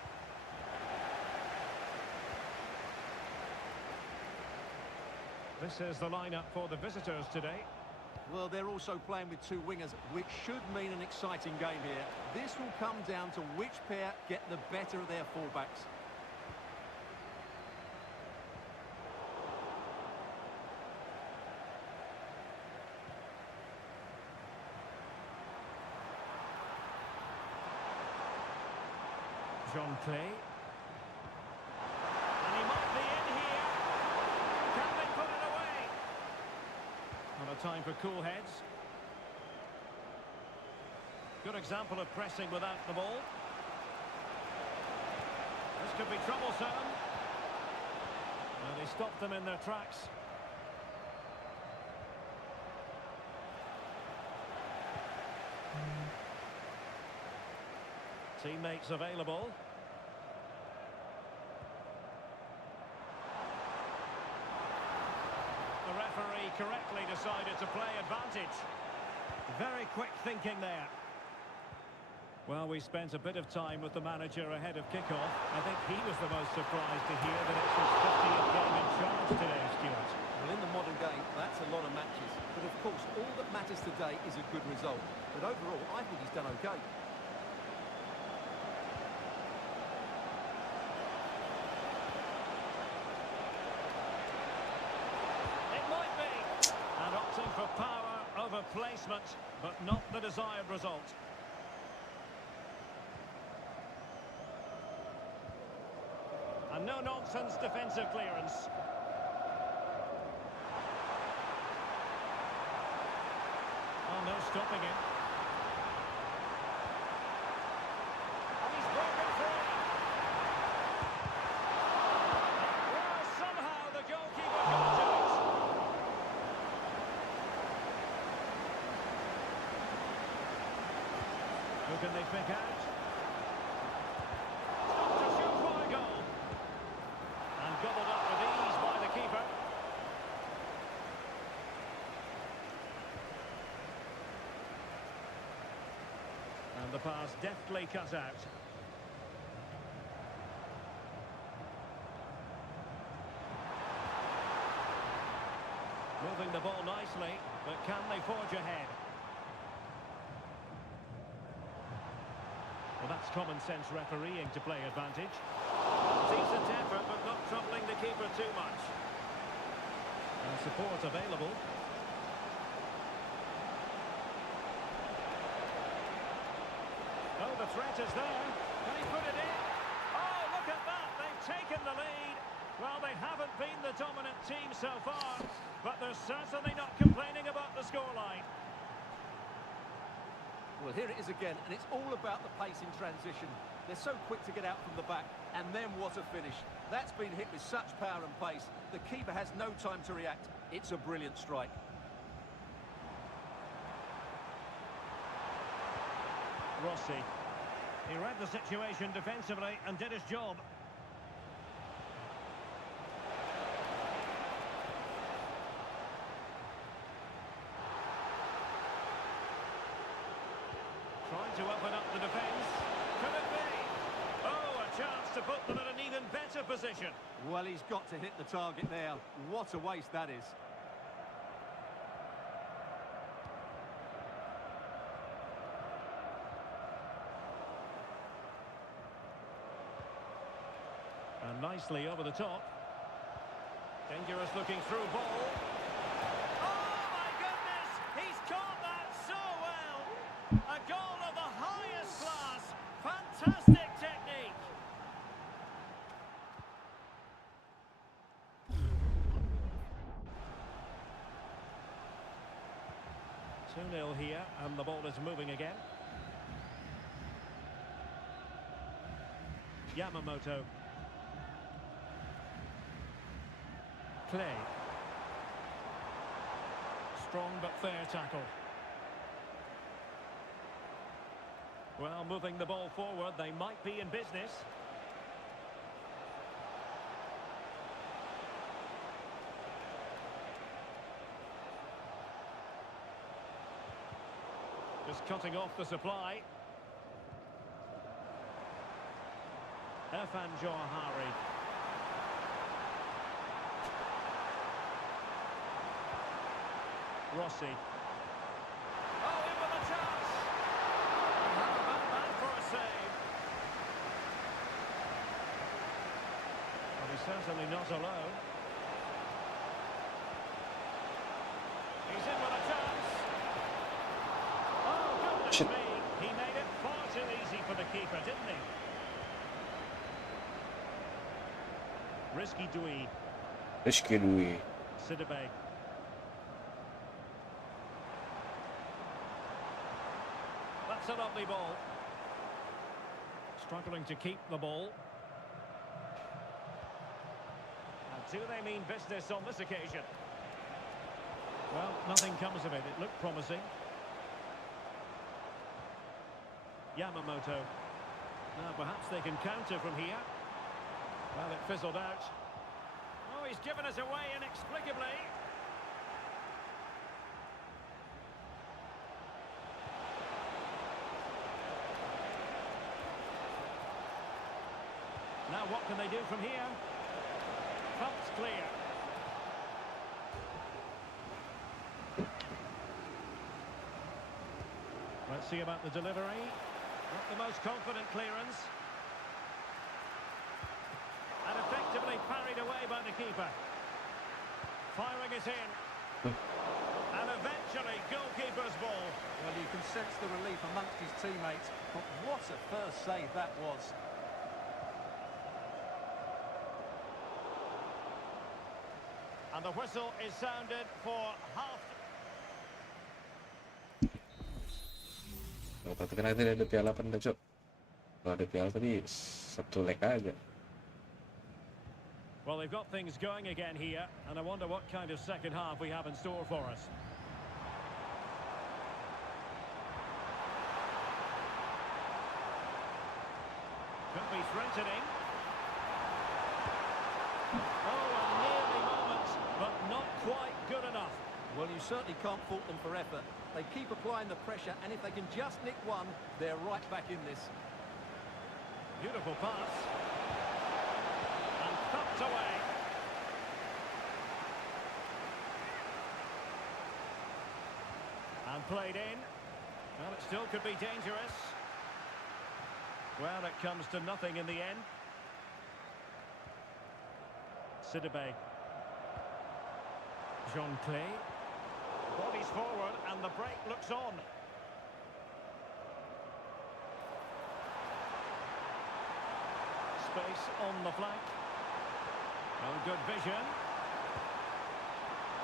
This is the lineup for the visitors today. Well, they're also playing with two wingers, which should mean an exciting game here. This will come down to which pair get the better of their fullbacks. John Clay. And he might be in here. Can they put it away? Not a time for cool heads. Good example of pressing without the ball. This could be troublesome. And they stopped them in their tracks. Teammates available. correctly decided to play advantage. Very quick thinking there. Well, we spent a bit of time with the manager ahead of kickoff. I think he was the most surprised to hear that it's his 50th game in charge today, Stuart. Well, in the modern game, that's a lot of matches. But of course, all that matters today is a good result. But overall, I think he's done okay. It might be. And opting for power over placement, but not the desired result. And no-nonsense defensive clearance. Oh, no stopping him. And he's broken free. Well, somehow the goalkeeper got to it. Who can they pick out? Stopped a surefire goal. And gobbled up with ease by the keeper. And the pass deftly cut out. Moving the ball nicely, but can they forge ahead? Well, that's common sense refereeing to play advantage. Decent effort, but not troubling the keeper too much. And support available. Oh, the threat is there. Can he put it in? Oh, look at that. They've taken the lead. Well, they haven't been the dominant team so far, but they're certainly not complaining about the scoreline. Well, here it is again, and it's all about the pace in transition. They're so quick to get out from the back, and then what a finish. That's been hit with such power and pace. The keeper has no time to react. It's a brilliant strike. Rossi. He read the situation defensively and did his job. Trying to open up the defence. Could it be? Oh, a chance to put them in an even better position. Well, he's got to hit the target there. What a waste that is. And nicely over the top. Dangerous looking through ball. Oh my goodness! He's caught that so well! A goal of the highest class. Fantastic technique. Two 2-0 here, and the ball is moving again. Yamamoto. Clay. Strong but fair tackle. Well, moving the ball forward, they might be in business. Just cutting off the supply. Irfan Johari. Rossi. Oh, in with a chance. And how about that for a save? Well, he's certainly not alone. He's in with a chance. Oh, goodness me. He made it far too easy for the keeper, didn't he? Risky Dewey. Sidibe. That's a lovely ball. Struggling to keep the ball. And do they mean business on this occasion? Well, nothing comes of it. It looked promising. Yamamoto. Now perhaps they can counter from here. Well, it fizzled out. Oh, he's given us away inexplicably. Now what can they do from here? Pumped clear. Let's see about the delivery. Not the most confident clearance. And effectively parried away by the keeper. Firing it in. And eventually goalkeeper's ball. Well, you can sense the relief amongst his teammates, but what a first save that was. And the whistle is sounded for half. Oh, tapi kan ada piala apa enggak, Cok? Kalau ada piala tadi satu leg aja. Well, they've got things going again here, and I wonder what kind of second half we have in store for us. Could be threatening. Oh, a nearly moment, but not quite good enough. Well, you certainly can't fault them for effort. They keep applying the pressure, and if they can just nick one, they're right back in this. Beautiful pass. And thumped away. And played in. Well, it still could be dangerous. Well, it comes to nothing in the end. Sidibe. Jean Clay. Bodies forward and the break looks on. Space on the flank. Oh, good vision.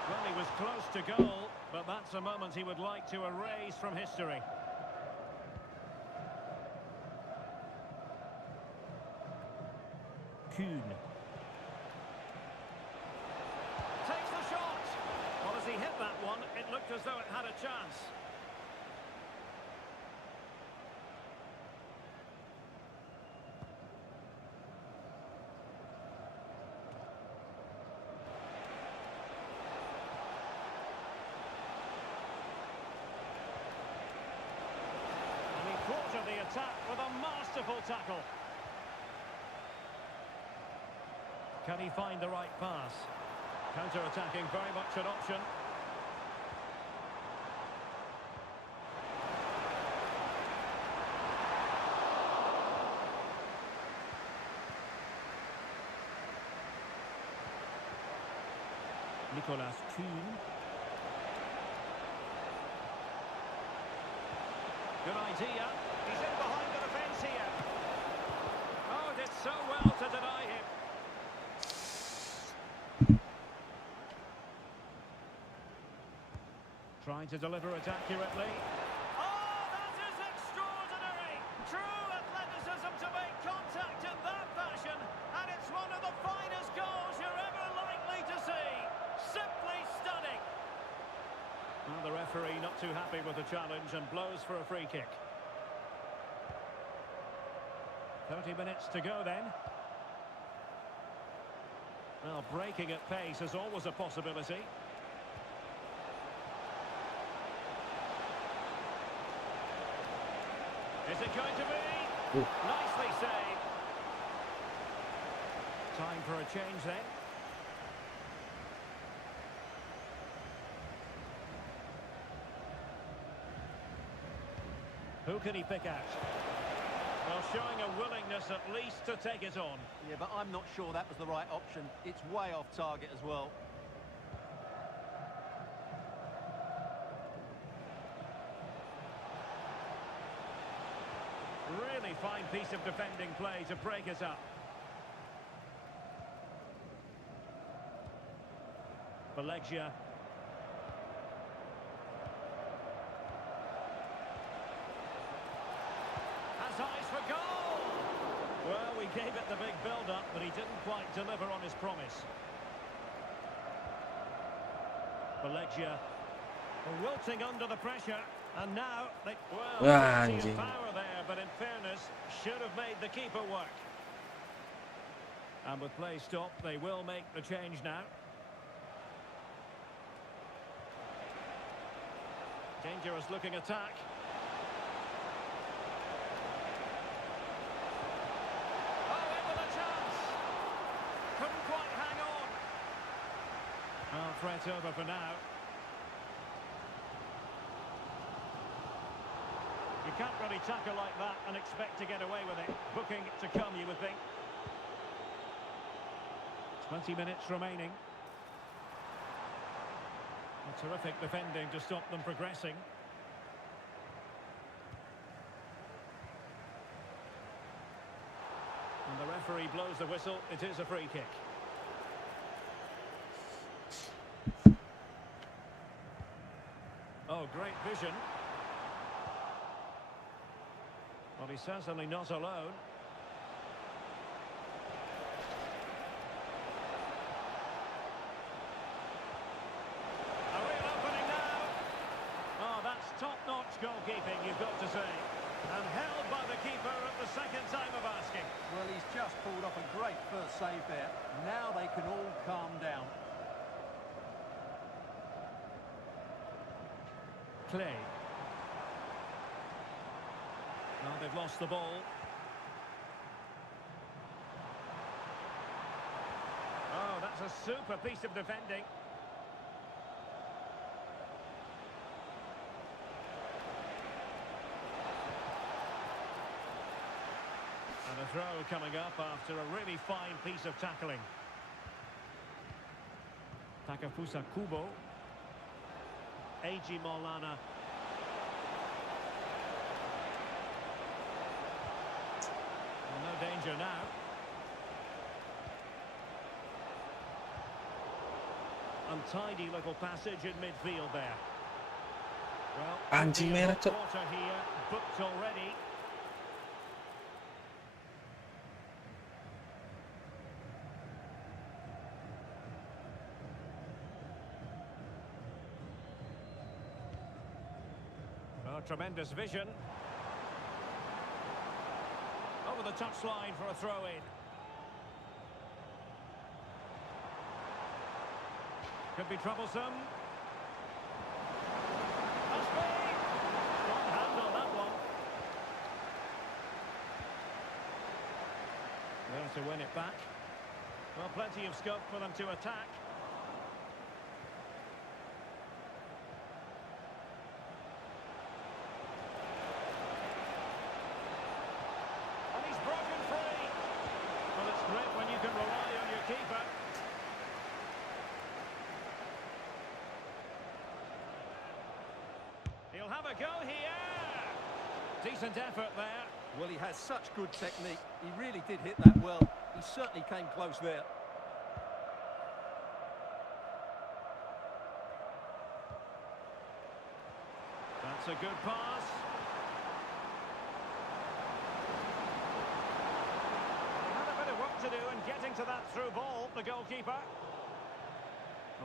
Well, he was close to goal, but that's a moment he would like to erase from history. Kuhn. Takes the shot. Well, as he hit that one, it looked as though it had a chance. And he thwarted the attack with a masterful tackle. Can he find the right pass? Counter-attacking, very much an option. Nicolas Kuhn. Good idea. He's in behind the defence here. Oh, did so well to deny him. Trying to deliver it accurately. Oh, that is extraordinary! True athleticism to make contact in that fashion, and it's one of the finest goals you're ever likely to see. Simply stunning. Well, the referee not too happy with the challenge and blows for a free kick. 30 minutes to go then. Well, breaking at pace is always a possibility. Is it going to be? Ooh. Nicely saved. Time for a change then. Who can he pick out? Well, showing a willingness at least to take it on. Yeah, but I'm not sure that was the right option. It's way off target as well. Really fine piece of defending play to break us up. Baleggia. Has eyes for goal! Well, we gave it the big build-up, but he didn't quite deliver on his promise. Baleggia. Wilting under the pressure. And now, they, well, see a power there, but in fairness, should have made the keeper work. And with play stopped, they will make the change now. Dangerous looking attack. Oh, in with a chance. threat over for now. You can't really tackle like that and expect to get away with it. Booking to come, you would think. 20 minutes remaining. A terrific defending to stop them progressing. And the referee blows the whistle. It is a free kick. Oh, great vision. Well, he's certainly not alone. A real opening now. Oh, that's top-notch goalkeeping, you've got to say. And held by the keeper at the second time of asking. Well, he's just pulled off a great first save there. Now they can all calm down. Clay. Well, they've lost the ball. Oh, that's a super piece of defending. And a throw coming up after a really fine piece of tackling. Takafusa Kubo. Eiji Maulana. Well, no danger now. Untidy little passage in midfield there. Well, Anjing merah, Cok. quarter here, booked already. Oh, tremendous vision. Over the touchline for a throw-in. Could be troublesome. Must be. Strong hand on that one. There to win it back. Well, plenty of scope for them to attack. And he's broken free. Well, it's great when you can rely on your keeper. He'll have a go here. Decent effort there. Well, he has such good technique. He really did hit that well. He certainly came close there. That's a good pass. He had a bit of work to do in getting to that through ball, the goalkeeper.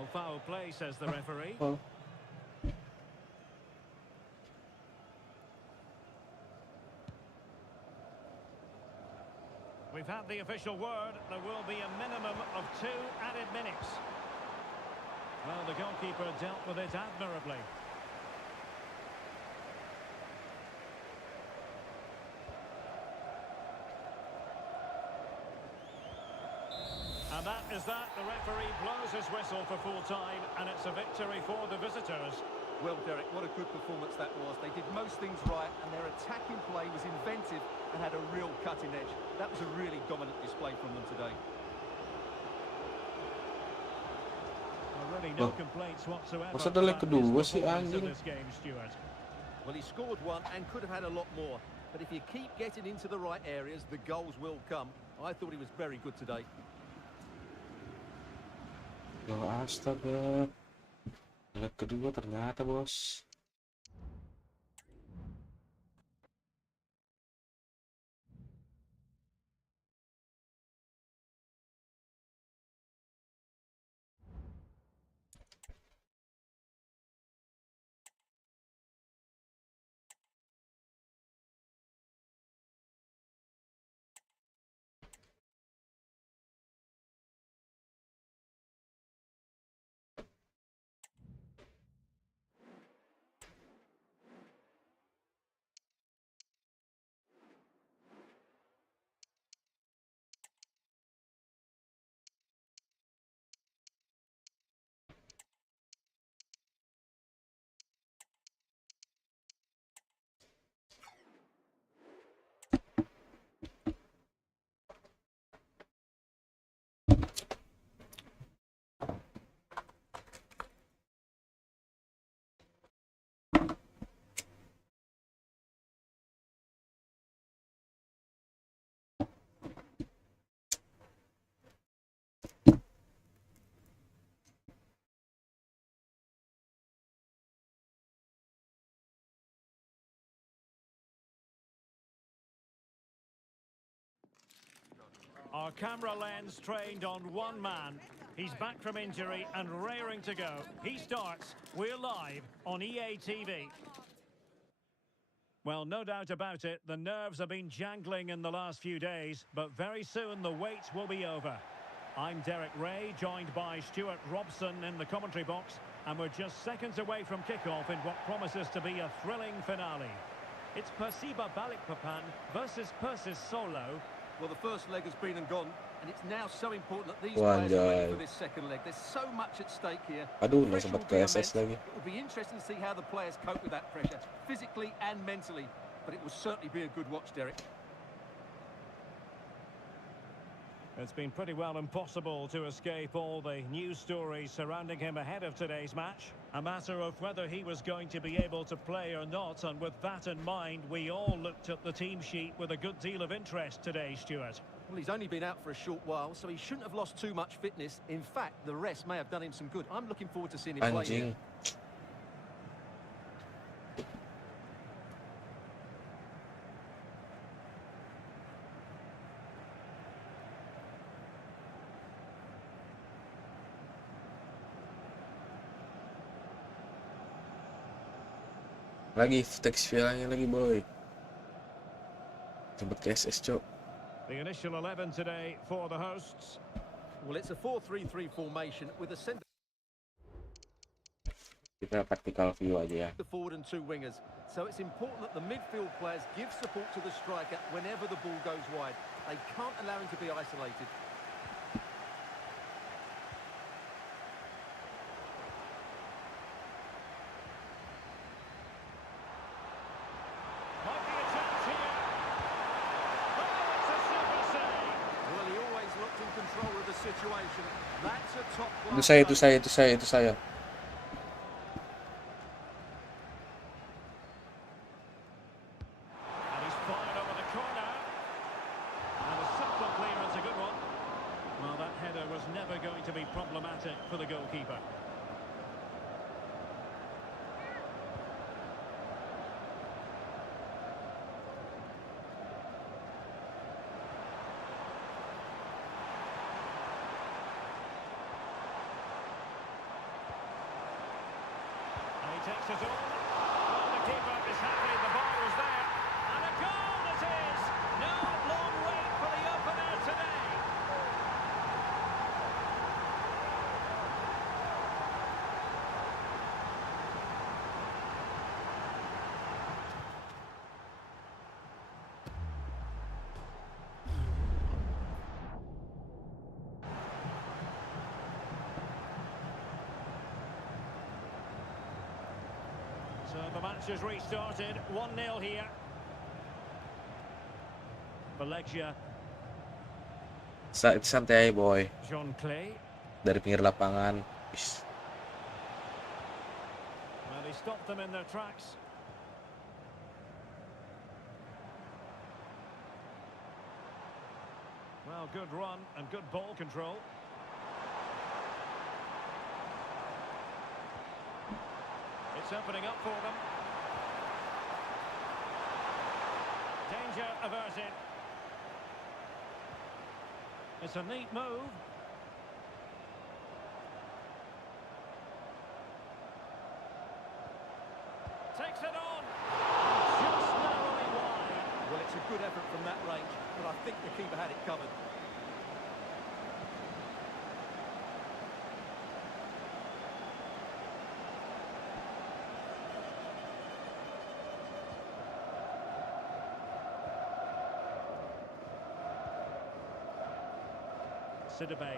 Oh, foul play, says the referee. Oh. We've had the official word. There will be a minimum of 2 added minutes. Well, the goalkeeper dealt with it admirably. And that is that. The referee blows his whistle for full time, and it's a victory for the visitors. Well, Derek, what a good performance that was. They did most things right, and their attacking play was inventive and had a real cutting edge. That was a really dominant display from them today. Well, really no complaints whatsoever. Masa ada leg about his kedua sih, performance in anjing? this game, Stuart. Well, he scored one and could have had a lot more. But if you keep getting into the right areas, the goals will come. I thought he was very good today. Oh, astaga. Leg kedua ternyata, bos. Our camera lens trained on one man. He's back from injury and raring to go. He starts. We're live on EA TV. Well, no doubt about it, the nerves have been jangling in the last few days, but very soon the wait will be over. I'm Derek Ray, joined by Stuart Robson in the commentary box, and we're just seconds away from kickoff in what promises to be a thrilling finale. It's Persiba Balikpapan versus Persis Solo. Well, the first leg has been and gone, and it's now so important that these players are ready for this second leg. There's so much at stake here. Aduh, nggak sempat ke SS lagi. It will be interesting to see how the players cope with that pressure, physically and mentally. But it will certainly be a good watch, Derek. It's been pretty well impossible to escape all the news stories surrounding him ahead of today's match. A matter of whether he was going to be able to play or not, and with that in mind, we all looked at the team sheet with a good deal of interest today, Stuart. Well, he's only been out for a short while, so he shouldn't have lost too much fitness. In fact, the rest may have done him some good. I'm looking forward to seeing him play here. Lagi teks filenya lagi, boy. Sempat ke SS, Cok. The initial 11 today for the hosts. Well, it's a 4-3-3 formation with a centre Practical view aja ya. forward and two wingers. So it's important that the midfield players give support to the striker whenever the ball goes wide. They can't allow him to be isolated. Itu saya. And he's fired over the corner. And a simple clearance, a good one. Well, that header was never going to be problematic for the goalkeeper. Takes it on. Well, the keeper is happy the ball was there. And a goal it is! No long wait for the opener today. So the match has restarted, 1-0 here. Baleggia. Santai, boy. John Clay. Dari pinggir lapangan. Well, he stopped them in their tracks. Well, good run and good ball control. It's opening up for them. Danger averted. It's a neat move. Takes it on. Just narrowly wide. Well, it's a good effort from that range, but I think the keeper had it covered. Sidibé.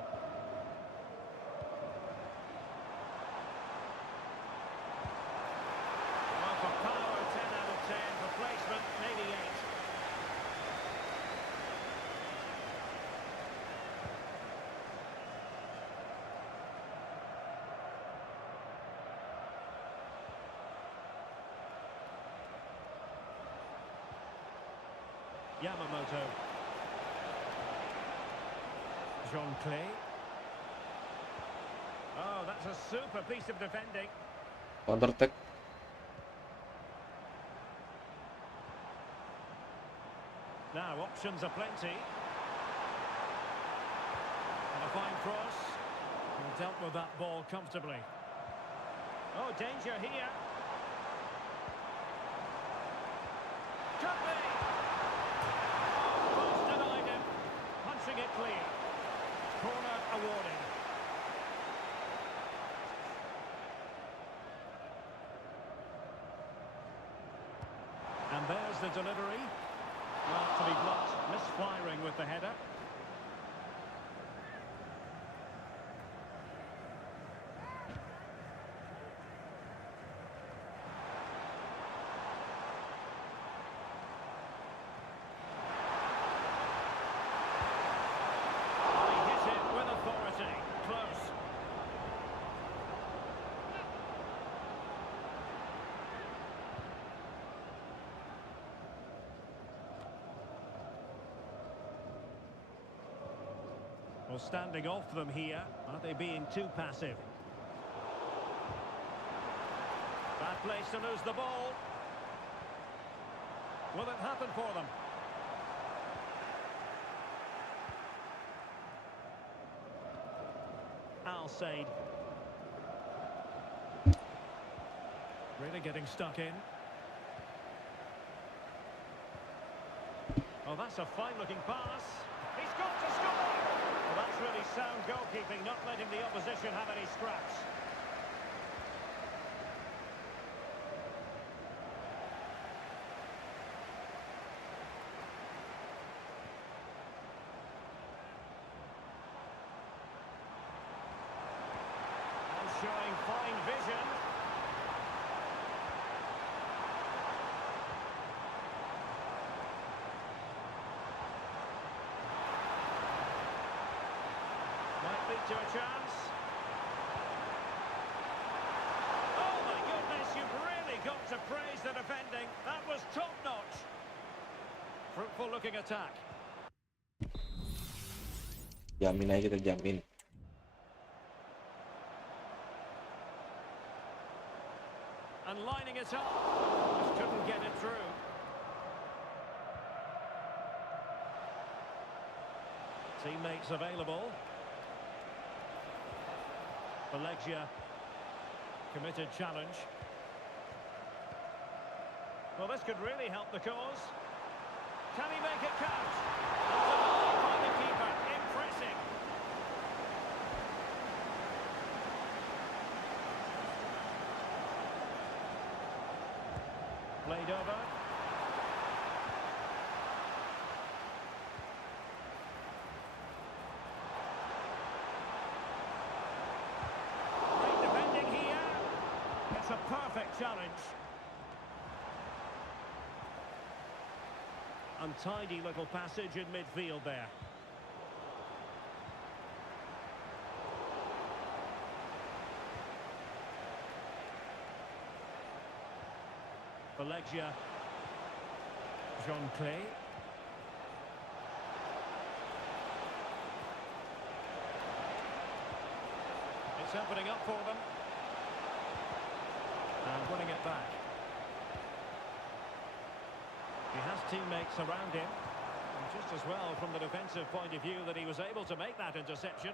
Well, for power, 10 out of 10. For placement, maybe 8. Yamamoto. John Clay. Oh, that's a super piece of defending. Counter attack. Now, options are plenty. dealt with that ball comfortably. Oh, danger here. Could be. Oh, post denied him. Punching it clear. Corner awarded. And there's the delivery. Well, to be blocked, misfiring with the header. Well, standing off them here. Are they being too passive? Bad place to lose the ball. Will it happen for them? Al Said. Really getting stuck in. Oh, that's a fine-looking pass. He's got to score! Well, that's really sound goalkeeping, not letting the opposition have any scraps. And showing fine vision. Lead to a chance. Oh my goodness, you've really got to praise the defending. That was top-notch. Fruitful looking attack. Jamin aja, kita jamin. And lining it up. Just couldn't get it through. Teammates available. Baleggia, committed challenge. Well, this could really help the cause. Can he make it count? And denied by the keeper. Impressive. Played over. A perfect challenge. Untidy little passage in midfield there. Baleggia. Jean Clay. It's opening up for them. And winning it back. He has teammates around him. And just as well from the defensive point of view that he was able to make that interception.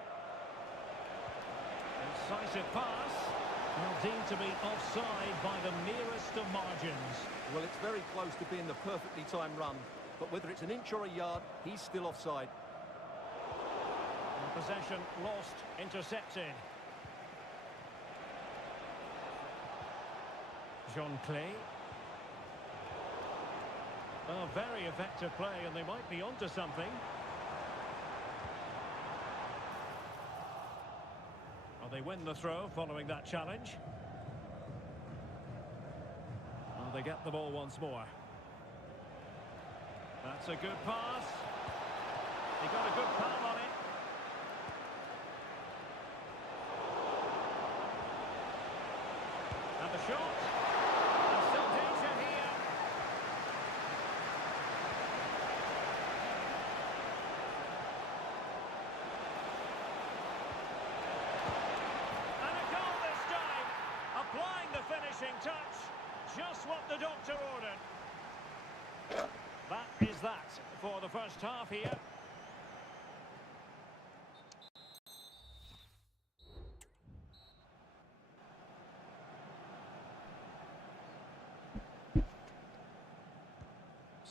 Incisive pass. Well, deemed to be offside by the merest of margins. Well, it's very close to being the perfectly timed run. But whether it's an inch or a yard, he's still offside. And possession lost, intercepted. Jean Clay. Oh, very effective play, and they might be onto something. Well, they win the throw following that challenge. Well, they get the ball once more. That's a good pass. He got a good palm on it. And the shot. There's still danger here. And a goal this time. Applying the finishing touch. Just what the doctor ordered. That is that for the first half here.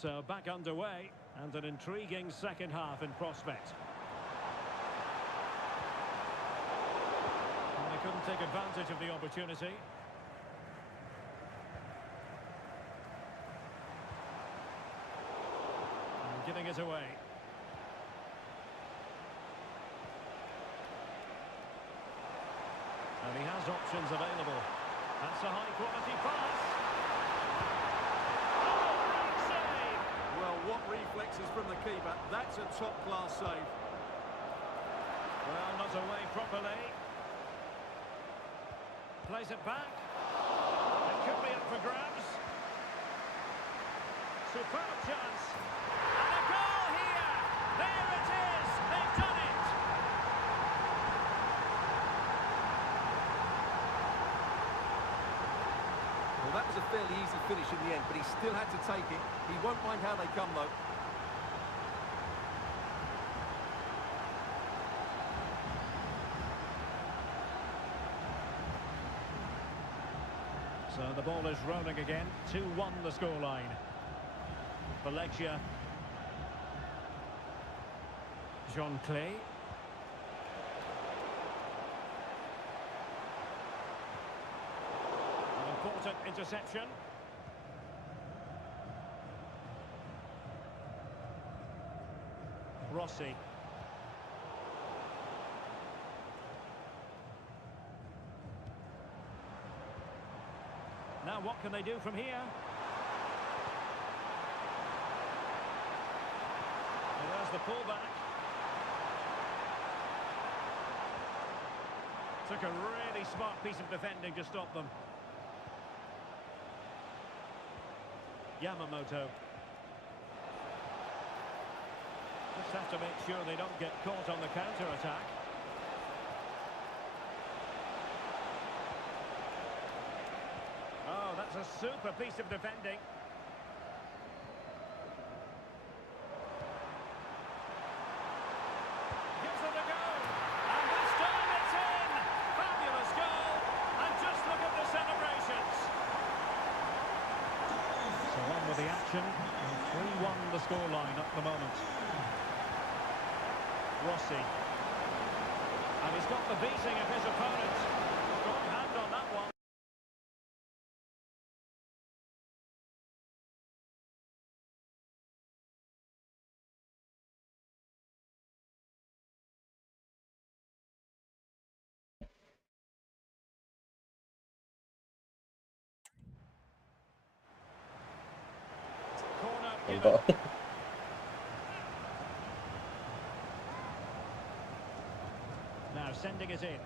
So back underway, and an intriguing second half in prospect. And they couldn't take advantage of the opportunity. And giving it away. And he has options available. That's a high-quality pass. Oh, great save! Well, what reflexes from the keeper. That's a top-class save. Well, not away properly. Plays it back. It could be up for grabs. Superb chance. And a goal here! There it is! They've done it! Well, that was a fairly easy finish in the end, but he still had to take it. He won't mind how they come, though. So the ball is rolling again. 2-1 the scoreline. Valencia. John Clay. An important interception. Rossi. Now what can they do from here? And there's the pullback. Took a really smart piece of defending to stop them. Yamamoto. Just have to make sure they don't get caught on the counter-attack. Oh, that's a super piece of defending. Gives it a go. And this time it's in. Fabulous goal. And just look at the celebrations. So on with the action. 3-1 the scoreline at the moment. Rossi. And he's got the beating of his opponent. Strong hand on that one. Corner given. Untuk. Now sending it in.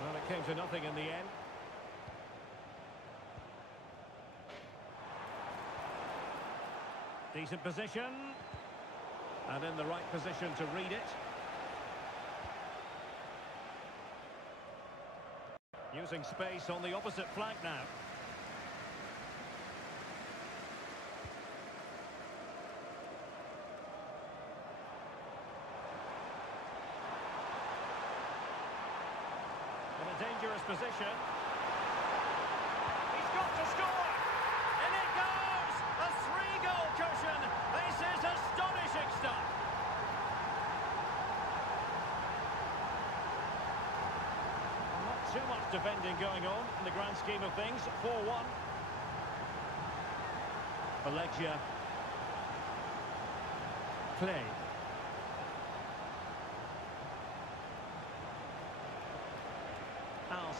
Well, it came to nothing in the end. Decent position. And in the right position to read it. Using space on the opposite flank now. In a dangerous position. He's got to score! And it goes! A 3-goal cushion! This is astonishing stuff! Not too much defending going on in the grand scheme of things. 4-1. Valencia. Clay.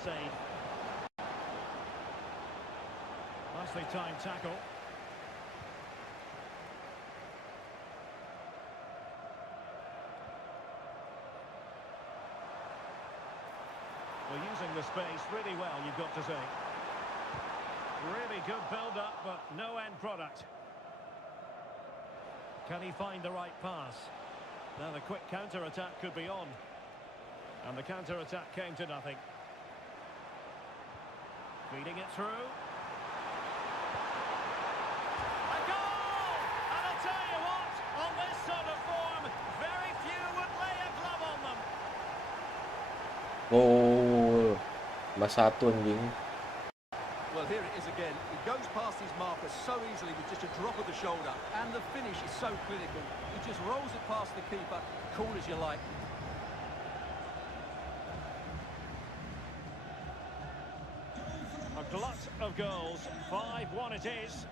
Save. Nicely timed tackle. Well, using the space really well, you've got to say. Really good build-up, but no end product. Can he find the right pass? Now the quick counter-attack could be on. And the counter-attack came to nothing. Feeding it through. A goal! And I'll tell you what, on this sort of form, very few would lay a glove on them. Gol. 5-1 anjing. Well, Well, here it is again. He goes past his marker so easily with just a drop of the shoulder. And the finish is so clinical. He just rolls it past the keeper, cool as you like. A glut of goals. 5-1 it is.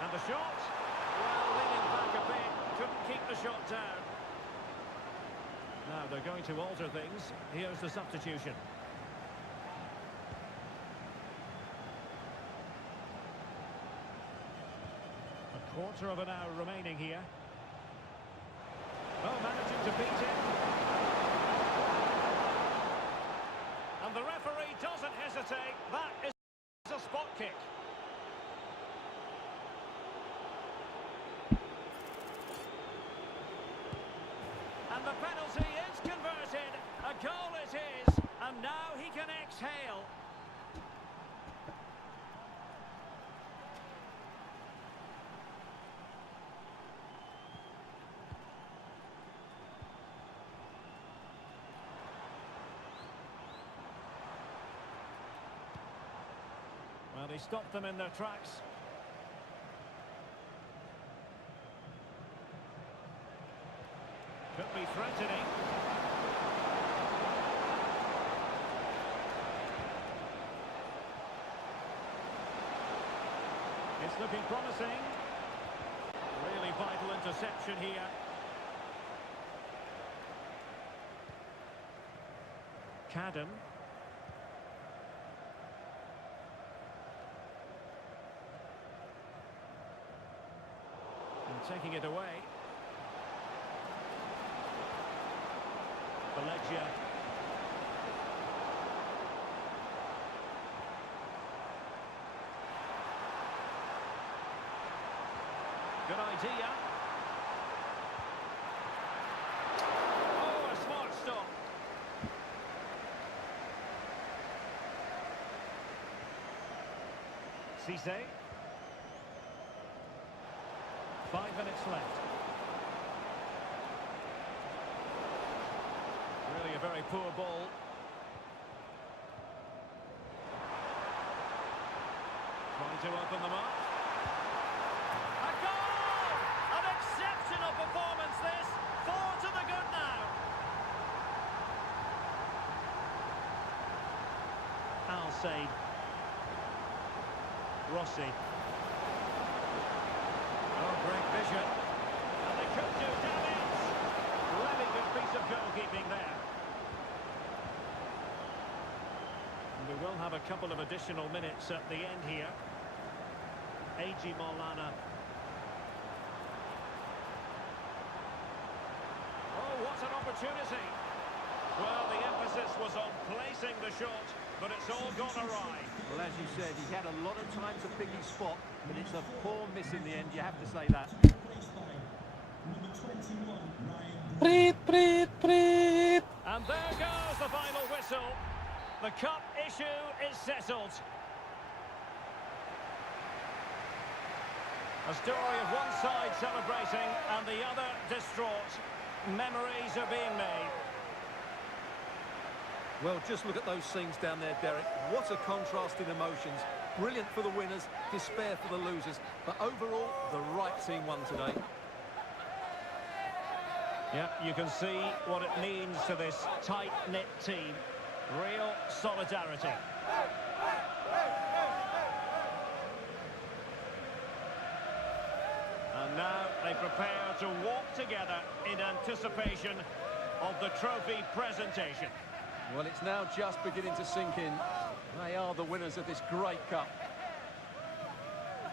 And the shot, well, leaning back a bit, couldn't keep the shot down. Now they're going to alter things. Here's the substitution. A quarter of an hour remaining here. Oh, managing to beat him. And the referee doesn't hesitate. That is a spot kick. And the penalty is converted. A goal it is. And now he can exhale. Well, he stopped them in their tracks. Could be threatening. It's looking promising. Really vital interception here. Cadden. And taking it away. Valencia. Good idea. Oh, a smart stop. Cisse. 5 minutes left. Really a very poor ball. Trying to open them up. A goal! An exceptional performance this. 4 to the good now. Al Said. Rossi. Oh, great vision. And they could do damage. Really good piece of goalkeeping there. We will have a couple of additional minutes at the end here. A.G. Maulana. Oh, what an opportunity. Well, the emphasis was on placing the shot, but it's all gone awry. Well, as you said, he had a lot of time to pick his spot, but it's a poor miss in the end, you have to say that. And there goes the final whistle. The cup issue is settled. A story of one side celebrating and the other distraught. Memories are being made. Well, just look at those scenes down there, Derek. What a contrast in emotions. Brilliant for the winners, despair for the losers. But overall, the right team won today. Yeah, you can see what it means to this tight-knit team. Real solidarity. And now they prepare to walk together in anticipation of the trophy presentation. Well, it's now just beginning to sink in. They are the winners of this great cup.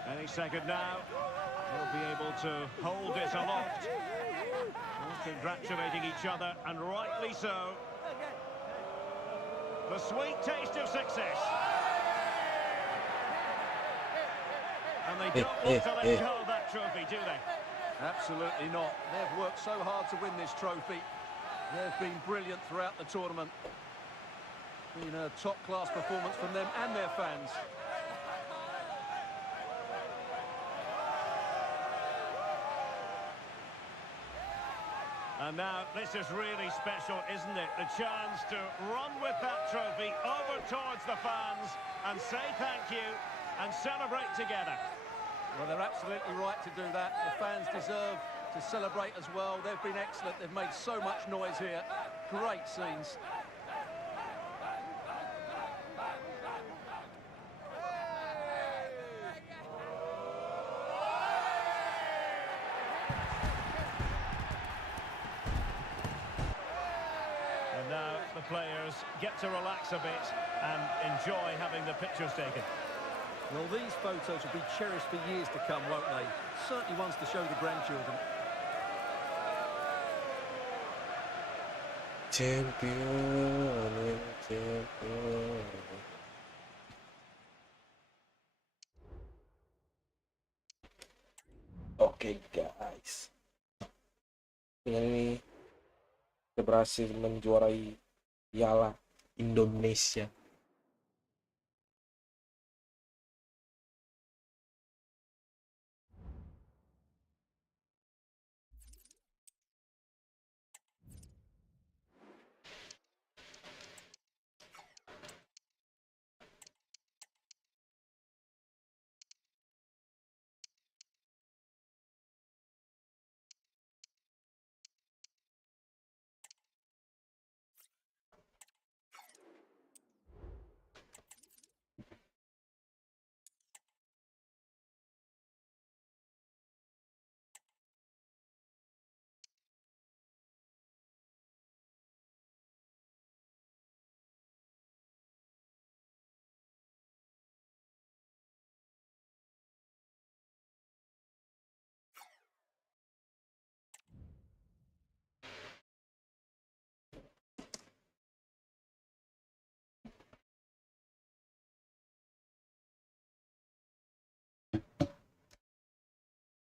Any second now, they'll be able to hold it aloft. Congratulating each other, and rightly so. The sweet taste of success. And they don't want to let go of that trophy, do they? Absolutely not. They've worked so hard to win this trophy. They've been brilliant throughout the tournament. Been a top-class performance from them and their fans. And now this is really special, isn't it? The chance to run with that trophy over towards the fans and say thank you and celebrate together. Well, they're absolutely right to do that. The fans deserve to celebrate as well. They've been excellent. They've made so much noise here. Great scenes. And now the players get to relax a bit and enjoy having the pictures taken. Well, these photos will be cherished for years to come, won't they? Certainly ones to show the grandchildren. Champion, champion. Oke guys, ini kita berhasil menjuarai YAAAA Indonesia.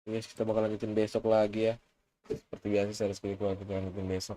Guys, kita bakal lanjutin besok lagi ya. Seperti biasa saya harus kita lanjutin besok.